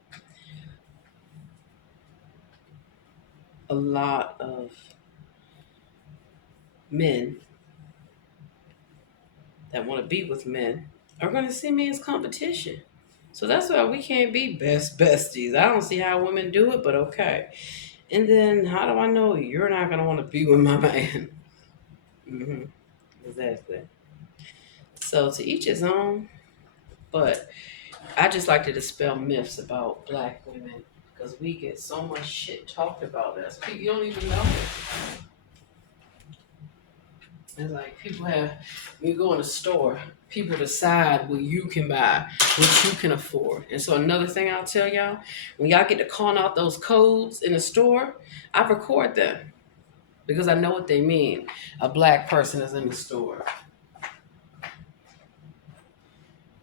a lot of men that want to be with men are going to see me as competition. So that's why we can't be best besties. I don't see how women do it, but okay. And then how do I know you're not going to want to be with my man? Exactly. So to each his own, but I just like to dispel myths about black women because we get so much shit talked about us. You don't even know. It's like people have, when you go in a store, people decide what you can buy, what you can afford. And so another thing I'll tell y'all, when y'all get to calling out those codes in the store, I record them because I know what they mean. A black person is in the store.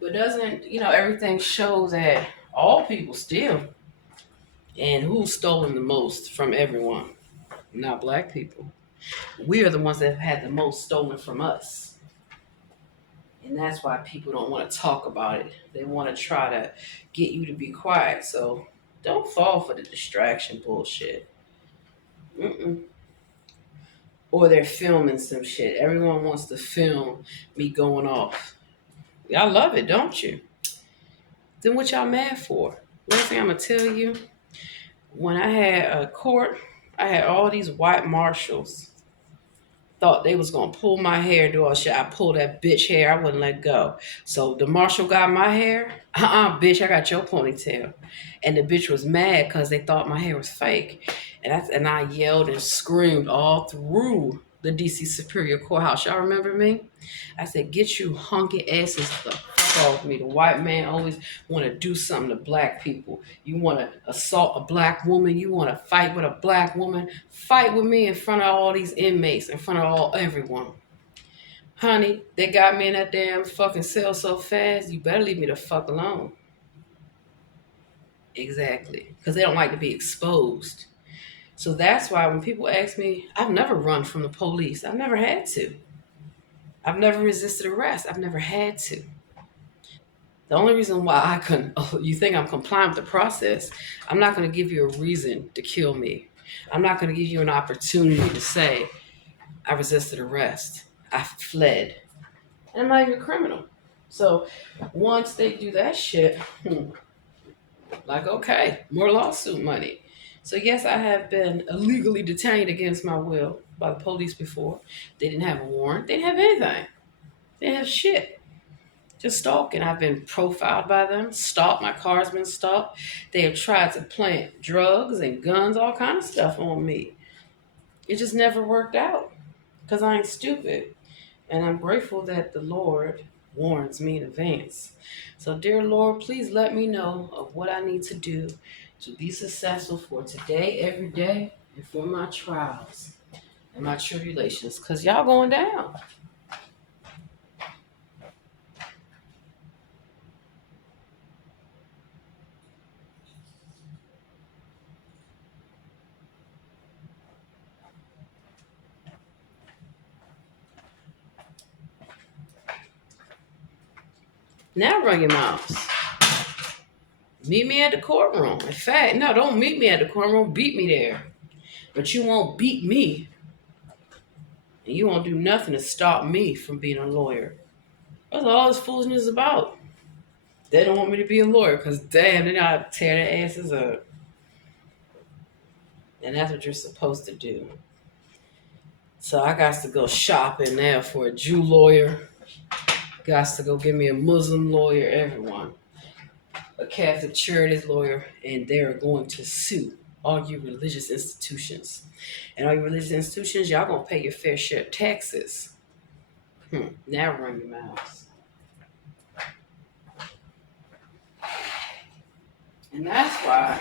But doesn't, everything shows that all people steal. And who's stolen the most from everyone? Not black people. We are the ones that have had the most stolen from us. And that's why people don't want to talk about it. They want to try to get you to be quiet. So don't fall for the distraction bullshit. Mm-mm. Or they're filming some shit. Everyone wants to film me going off. Y'all love it, don't you? Then what y'all mad for? Last thing I'm going to tell you, when I had a court, I had all these white marshals thought they was gonna pull my hair and do all shit. I pulled that bitch hair. I wouldn't let go. So the marshal got my hair. Bitch, I got your ponytail. And the bitch was mad because they thought my hair was fake. And I yelled and screamed all through the DC Superior Courthouse. Y'all remember me? I said, get you hunky asses the fuck off me. The white man always want to do something to black people. You want to assault a black woman. You want to fight with a black woman. Fight with me in front of all these inmates, in front of everyone. Honey, they got me in that damn fucking cell so fast, you better leave me the fuck alone. Exactly. Because they don't like to be exposed. So that's why when people ask me, I've never run from the police. I've never had to. I've never resisted arrest. I've never had to. The only reason why you think I'm complying with the process, I'm not going to give you a reason to kill me. I'm not going to give you an opportunity to say, I resisted arrest. I fled. And I'm not even a criminal. So once they do that shit, like, okay, more lawsuit money. So yes, I have been illegally detained against my will by the police before. They didn't have a warrant. They didn't have anything. They didn't have shit. Just stalking. I've been profiled by them, stalked. My car's been stalked. They have tried to plant drugs and guns, all kind of stuff on me. It just never worked out because I ain't stupid. And I'm grateful that the Lord warns me in advance. So, dear Lord, please let me know of what I need to do to be successful for today, every day, and for my trials and my tribulations because y'all going down. Now run your mouths. Meet me at the courtroom. In fact, no, don't meet me at the courtroom. Beat me there. But you won't beat me. And you won't do nothing to stop me from being a lawyer. That's all this foolishness is about. They don't want me to be a lawyer because, damn, they're not tear their asses up. And that's what you're supposed to do. So I got to go shopping now for a Jew lawyer. Got to go get me a Muslim lawyer, everyone. A Catholic Charities lawyer, and they're going to sue all you religious institutions. And all you religious institutions, y'all gonna pay your fair share of taxes. Now run your mouths. And that's why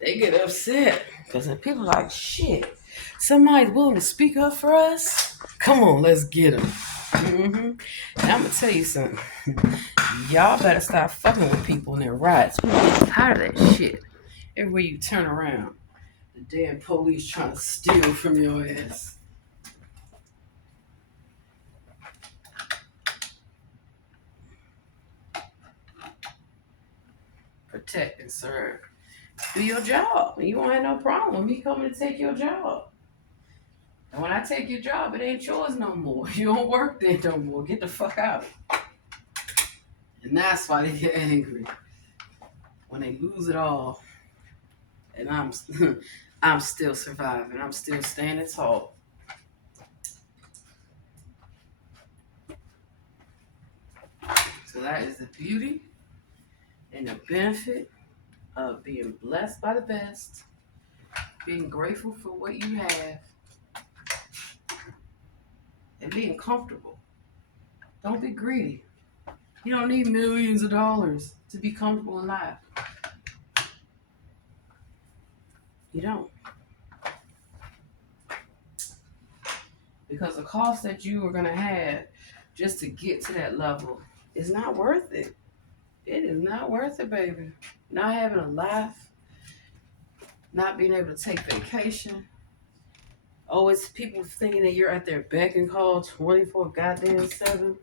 they get upset. Because people are like, shit, Somebody's willing to speak up for us. Come on, let's get them. And I'm gonna tell you something. Y'all better stop fucking with people in their rights. We get tired of that shit. Everywhere you turn around, the damn police trying to steal from your ass. Protect and serve. Do your job, and you won't have no problem with me coming to take your job. And when I take your job, it ain't yours no more. You don't work there no more. Get the fuck out. And that's why they get angry when they lose it all. And I'm still surviving. I'm still standing tall. So that is the beauty and the benefit of being blessed by the best, being grateful for what you have, and being comfortable. Don't be greedy. You don't need millions of dollars to be comfortable in life. You don't. Because the cost that you are going to have just to get to that level is not worth it. It is not worth it, baby. Not having a life, not being able to take vacation. Always people thinking that you're at their beck and call 24 goddamn 7.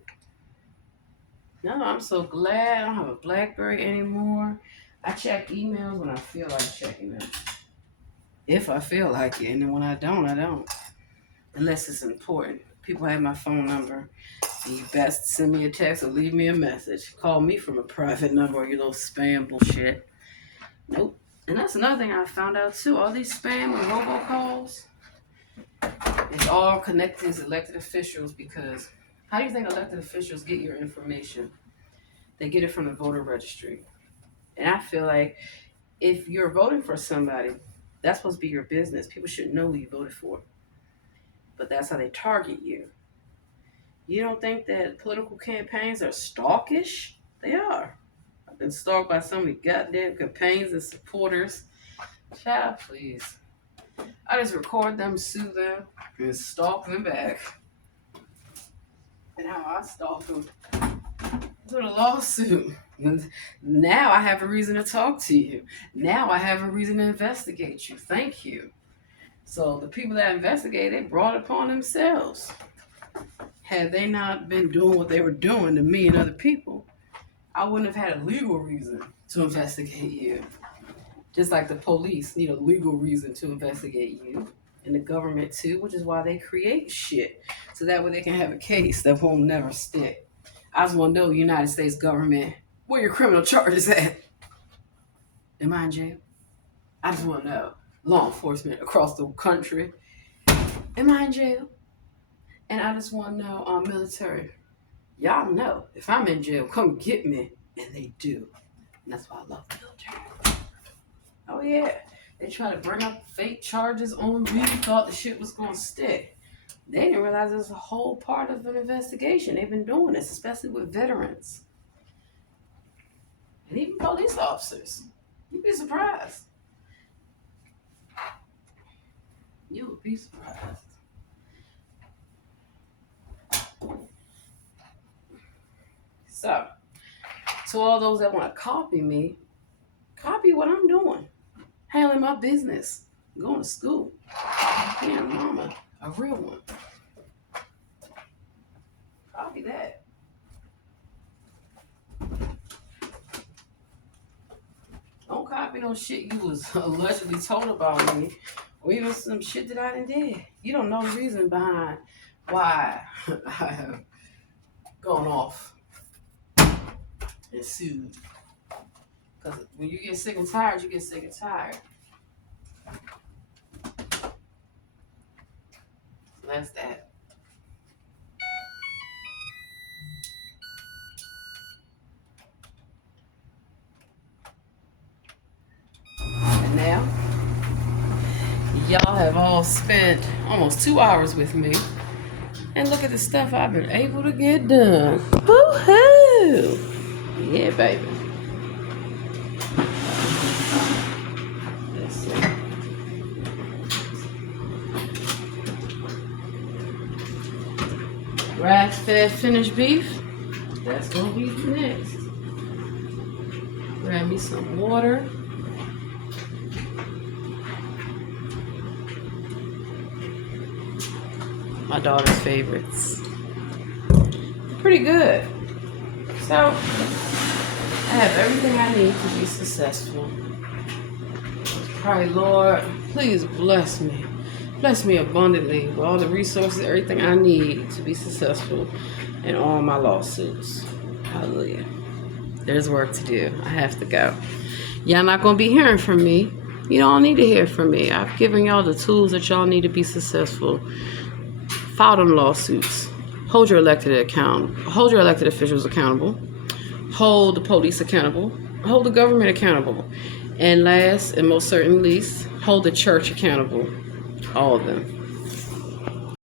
No, I'm so glad I don't have a BlackBerry anymore. I check emails when I feel like checking them. If I feel like it, and then when I don't, I don't. Unless it's important. People have my phone number. And you best send me a text or leave me a message. Call me from a private number or your little spam bullshit. Nope. And that's another thing I found out too. All these spam and robocalls, it's all connected to elected officials because how do you think elected officials get your information? They get it from the voter registry. And I feel like if you're voting for somebody, that's supposed to be your business. People should know who you voted for. But that's how they target you. You don't think that political campaigns are stalkish? They are. I've been stalked by so many goddamn campaigns and supporters. Child, please. I just record them, sue them, and stalk them back. And how I stalk them with a lawsuit. Now I have a reason to talk to you. Now I have a reason to investigate you. Thank you. So the people that investigated brought it upon themselves. Had they not been doing what they were doing to me and other people, I wouldn't have had a legal reason to investigate you. Just like the police need a legal reason to investigate you. And the government too, which is why they create shit. So that way they can have a case that won't never stick. I just want to know, United States government, where your criminal charges at? Am I in jail? I just want to know. Law enforcement across the country. Am I in jail? And I just want to know, military. Y'all know, if I'm in jail, come get me. And they do. And that's why I love the military. Oh, yeah. They try to bring up fake charges on me, thought the shit was going to stick. They didn't realize it was a whole part of an investigation. They've been doing this, especially with veterans. And even police officers. You'd be surprised. You would be surprised. So, to all those that want to copy me, copy what I'm doing. Handling my business. Going to school. Being a mama. A real one. Copy that. Don't copy no shit you was allegedly told about me. Or even some shit that I done did. You don't know the reason behind why I have gone off and sued. Because when you get sick and tired, you get sick and tired. So that's that. And now, y'all have all spent almost 2 hours with me. And look at the stuff I've been able to get done. Woohoo! Yeah, baby. Let's see. grass-fed finished beef. That's gonna be next. Grab me some water. My daughter's favorites. Pretty good. So, I have everything I need to be successful. Pray, Lord, please bless me. Bless me abundantly with all the resources, everything I need to be successful in all my lawsuits. Hallelujah. There's work to do. I have to go. Y'all not going to be hearing from me. You don't need to hear from me. I've given y'all the tools that y'all need to be successful. File them lawsuits. Hold your elected officials accountable. Hold the police accountable. Hold the government accountable. And last and most certainly least, hold the church accountable. All of them.